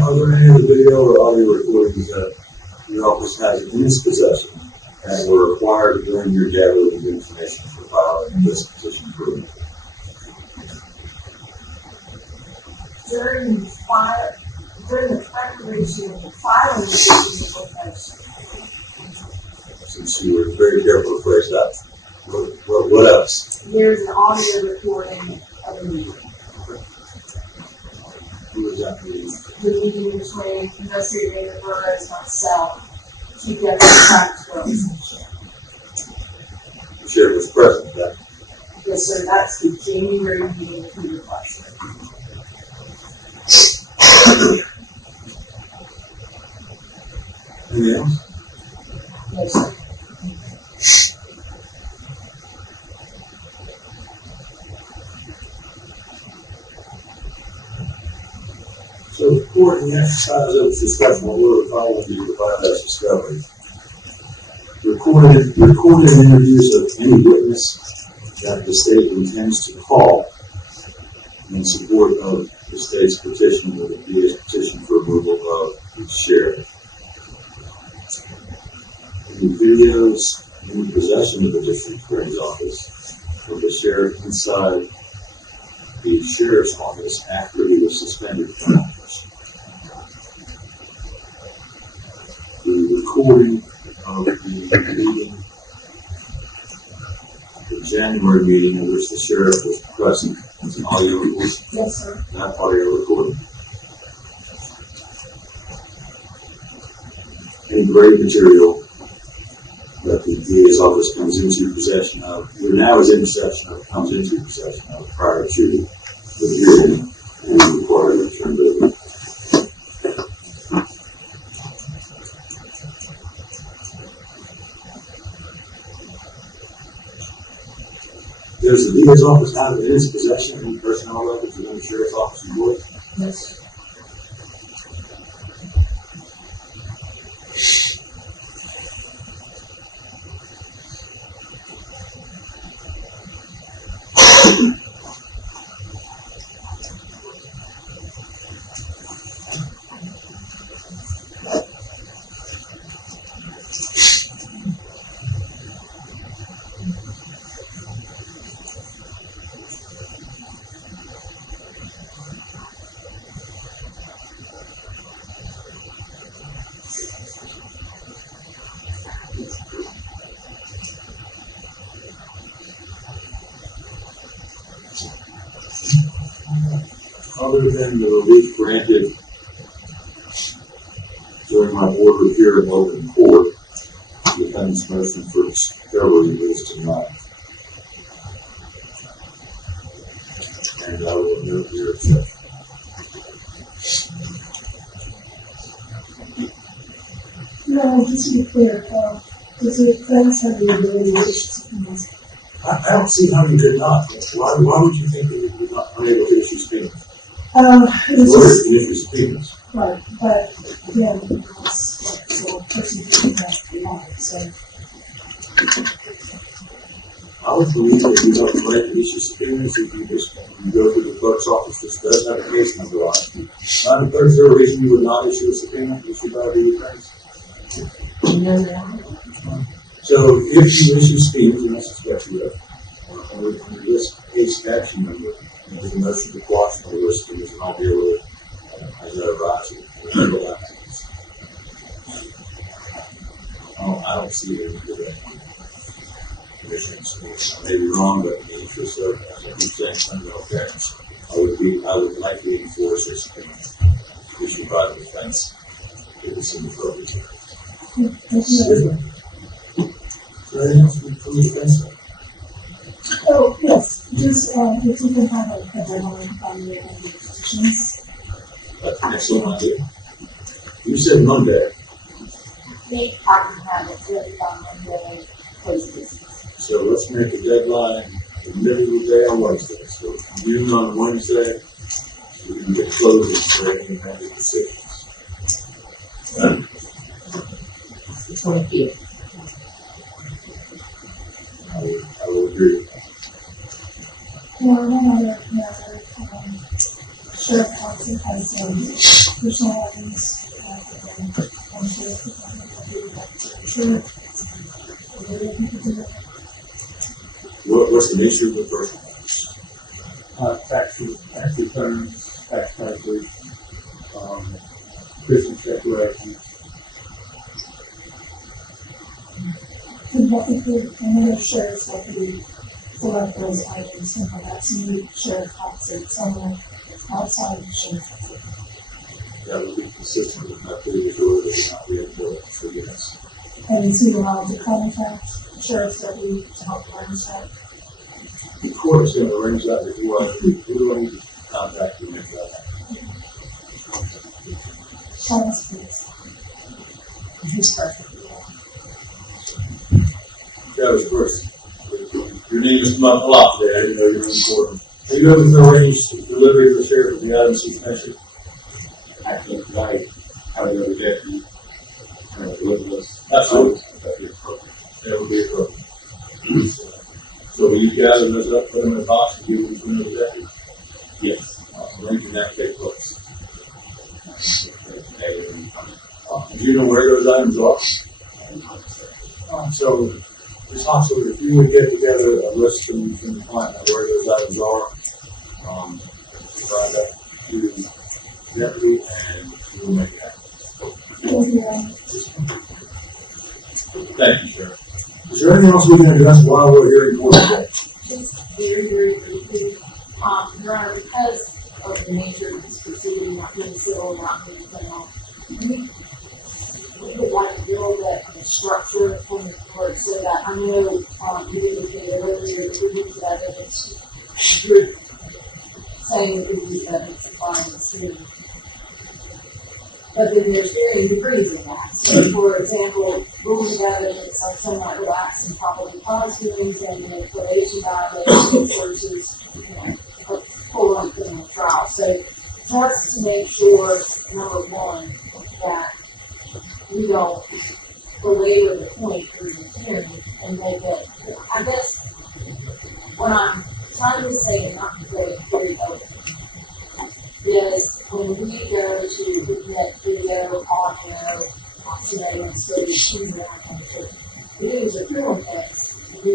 Are there any other video or audio recordings that your office has in its possession that were required during your gathering of information for filing this petition for removal? During the preparation of the filing of the petition, Since you were very careful to phrase that, what else? there's an audio recording of a meeting. Who was that meeting? The meeting between investigator Burroughs, myself, Chief Deputy Practice Burroughs, and the sheriff. The sheriff was present, that Yes, sir, that's the January meeting that we requested. anything else? Yes, sir. So the court, in the exercise of its discretion, will follow you to provide that discovery. Recorded interviews of any witness that the state intends to call in support of the state's petition or the DA's petition for removal of the sheriff. Any videos in possession of the district attorney's office of the sheriff inside the sheriff's office after he was suspended from office. The recording of the meeting, the January meeting in which the sheriff was present, was an audio recording. Yes, sir. That audio recording. Any grave material that the DA's office comes into possession of, or now is in possession of, comes into possession of prior to the hearing and required to turn over. Does the DA's office have in its possession any personnel records within the sheriff's office report? Yes, sir. Other than the relief granted during my order here in open court, the defendant's motion for discovery is denied. And I will note your objection. No, just to be clear, does the defense have the ability to issue subpoenas? I don't see how you could not. Why would you think that you would not be able to issue subpoenas? It's Lawyers just, can issue subpoenas. right, but, yeah, it's like, so, person doing that. life, so. I would believe that you don't collect the issue subpoenas if you just, you go to the clerk's office, which does have a case number on it. Madam Clerk, is there a reason you would not issue a subpoena issued by the attorneys? So if you issue subpoenas, and I suspect you will, under this case action number, there's a motion to quash one of those subpoenas, and I'll deal with it as I arise. I don't see it in the commissioners. I may be wrong, but in the interest of, as I keep saying, fundamental fairness, I would likely enforce this subpoena issued by the defense if it's inappropriate. Excuse me. Is there anything else from the defense side? Oh, yes, just, if we can have a deadline on the petitions. That's an excellent idea. You said Monday, Me, I can have it ready by Monday, close business. so let's make the deadline the middle of the day on Wednesday. So noon on Wednesday, we can get closing for any amended decisions. The 25th. I will agree. Or one other matter, Sheriff Hoxit has some personal items, on Sheriff's Department, that he would like to share. What's the nature of the personal matters? Tax returns, tax calculations, Christmas decorations. If another sheriff's deputy select those items and perhaps meet Sheriff Hoxit somewhere outside the sheriff's office. That would be consistent with my previous order that not be important for yes. And is he allowed to contact the sheriff's deputy to help arrange that? The court is going to arrange that before I do. Who do I need to contact to make that happen? Thomas, please. He's perfect. Travis, of course, your name has come up a lot today. I didn't know you were important. Have you ever arranged delivery of the sheriff of the items he's mentioned? I think tonight, how the other deputy, deliver this. Absolutely. That'd be appropriate. That would be appropriate. So will you gather those up, put them in a box, and give them to another deputy? Yes. Arranging that take place. Do you know where those items are? So, Ms. Hoxit, if you would get together a list from the client of where those items are, provide that to the deputy, and we'll make it happen. Thank you, sir. Is there anything else we can address while we're here in court today? Just very, very briefly, Your Honor, because of the nature of this proceeding, not being civil, not being criminal, we would like to build a structure in the court so that I know, you indicated earlier, the reviews of evidence, you're saying that this is evidence supplying the student. But then there's varying degrees of that. So, for example, rules of evidence are somewhat relaxed and probably cause hearings, and the probation violation versus, a full-on criminal trial. So, just to make sure, number one, that we don't belabor the point through the hearing and make it. I guess what I'm trying to say, and not to say it very open, is when we go to admit video, audio, surveillance footage, things of that nature, if it was a criminal case, we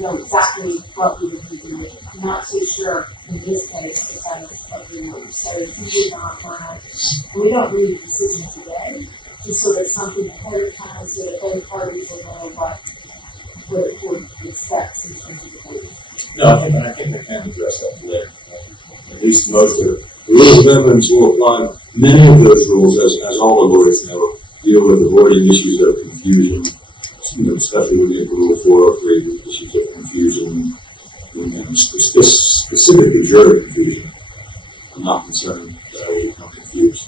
know exactly what we would be doing. I'm not too sure in this case because of the rules. So if you did not find, and we don't need a decision today, just so there's something ahead of time so that both parties will know what the court expects in terms of the case. No, I think I can address that today. At least most of it. The rules of evidence will apply. Many of those rules, as all the lawyers know, deal with avoiding issues of confusion, especially when you get Rule 403, issues of confusion, and specifically jury confusion. I'm not concerned that I will become confused.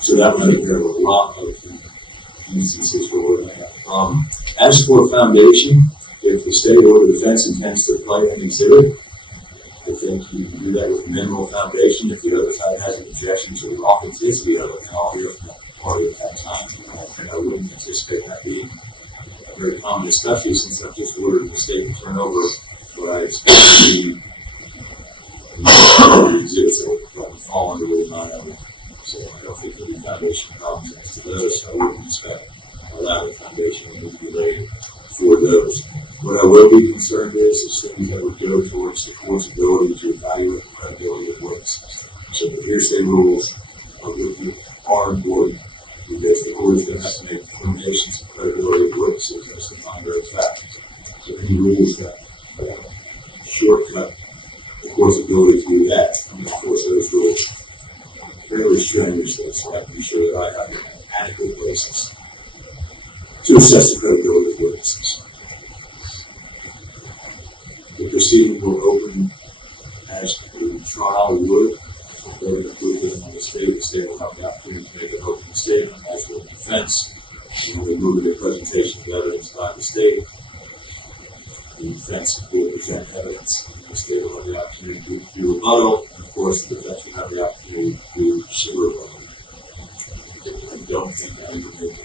So that would take care of a lot of instances where we're going to have. As for foundation, if the state or the defense intends to play an exhibit, I think you can do that with minimal foundation. If the other side has an objection to the authenticity of it, and I'll hear from that party at that time. I wouldn't anticipate that being very common, especially since I've just ordered the state to turn over what I expect to be the exhibits that would probably fall under Rule 9. So I don't think there'll be foundation problems as to those, so I wouldn't expect a lateral foundation would need to be laid for those. What I will be concerned is things that would go towards the court's ability to evaluate the credibility of witnesses. So the hearsay rules are important because the court is going to have to make determinations of credibility of witnesses as to find out facts. So any rules that shortcut the court's ability to do that, I'm going to enforce those rules fairly strenuously, so I have to be sure that I have an adequate basis to assess the credibility of witnesses. The proceeding will open as the trial would. They're going to prove it on the state will have the opportunity to make an open statement as will the defense. And we move to the presentation of evidence by the state. The defense will present evidence. The state will have the opportunity to do rebuttal. And of course, the defense will have the opportunity to do rebuttal. I don't think that we can make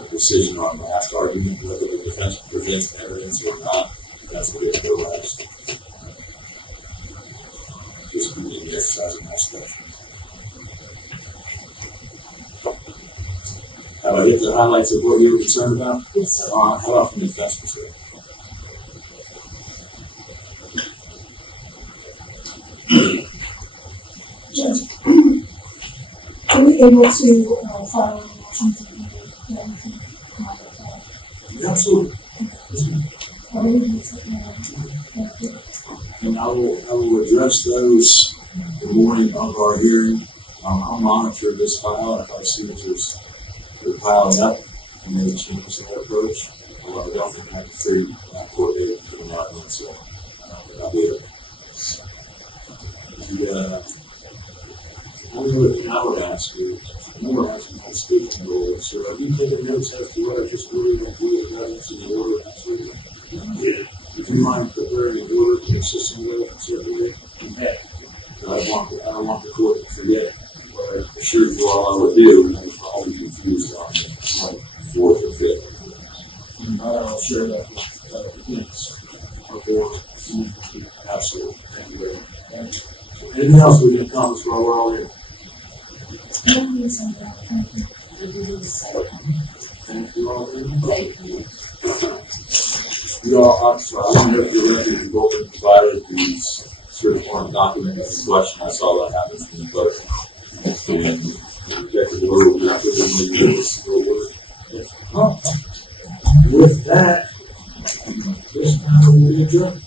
a decision on the last argument, whether the defense presents evidence or not. That's what it realized. Just in the exercise of my discretion. Have I hit the highlights of what you were concerned about? Yes, sir. How about from the defense perspective? Judge, are we able to file any motions in the Absolutely. And I will address those the morning of our hearing. I'll monitor this file, and if I see that they're piling up, and maybe change that approach. Although I don't think I have to free that court data for the modeling, so I'll do it. And only other thing I would ask you, more asking my speaking role, sir, have you taken notes as to what I just ordered and do with evidence in the order? Absolutely. Yeah. Would you mind preparing an order consistent with a certain way? Okay. I don't want the court to forget what I assured you all I would do, and I was probably confused on the 4th or 5th. I'll share that with our board. Absolutely. Thank you very much. Anything else we can accomplish while we're all here? Thank you. Thank you all very much. Thank you. You all, I'm sorry, I don't know if you're ready to both have provided these certified documents in question. I saw that happen from the clerk. And the executive order will be put in the order. With that, this time we will be adjourned.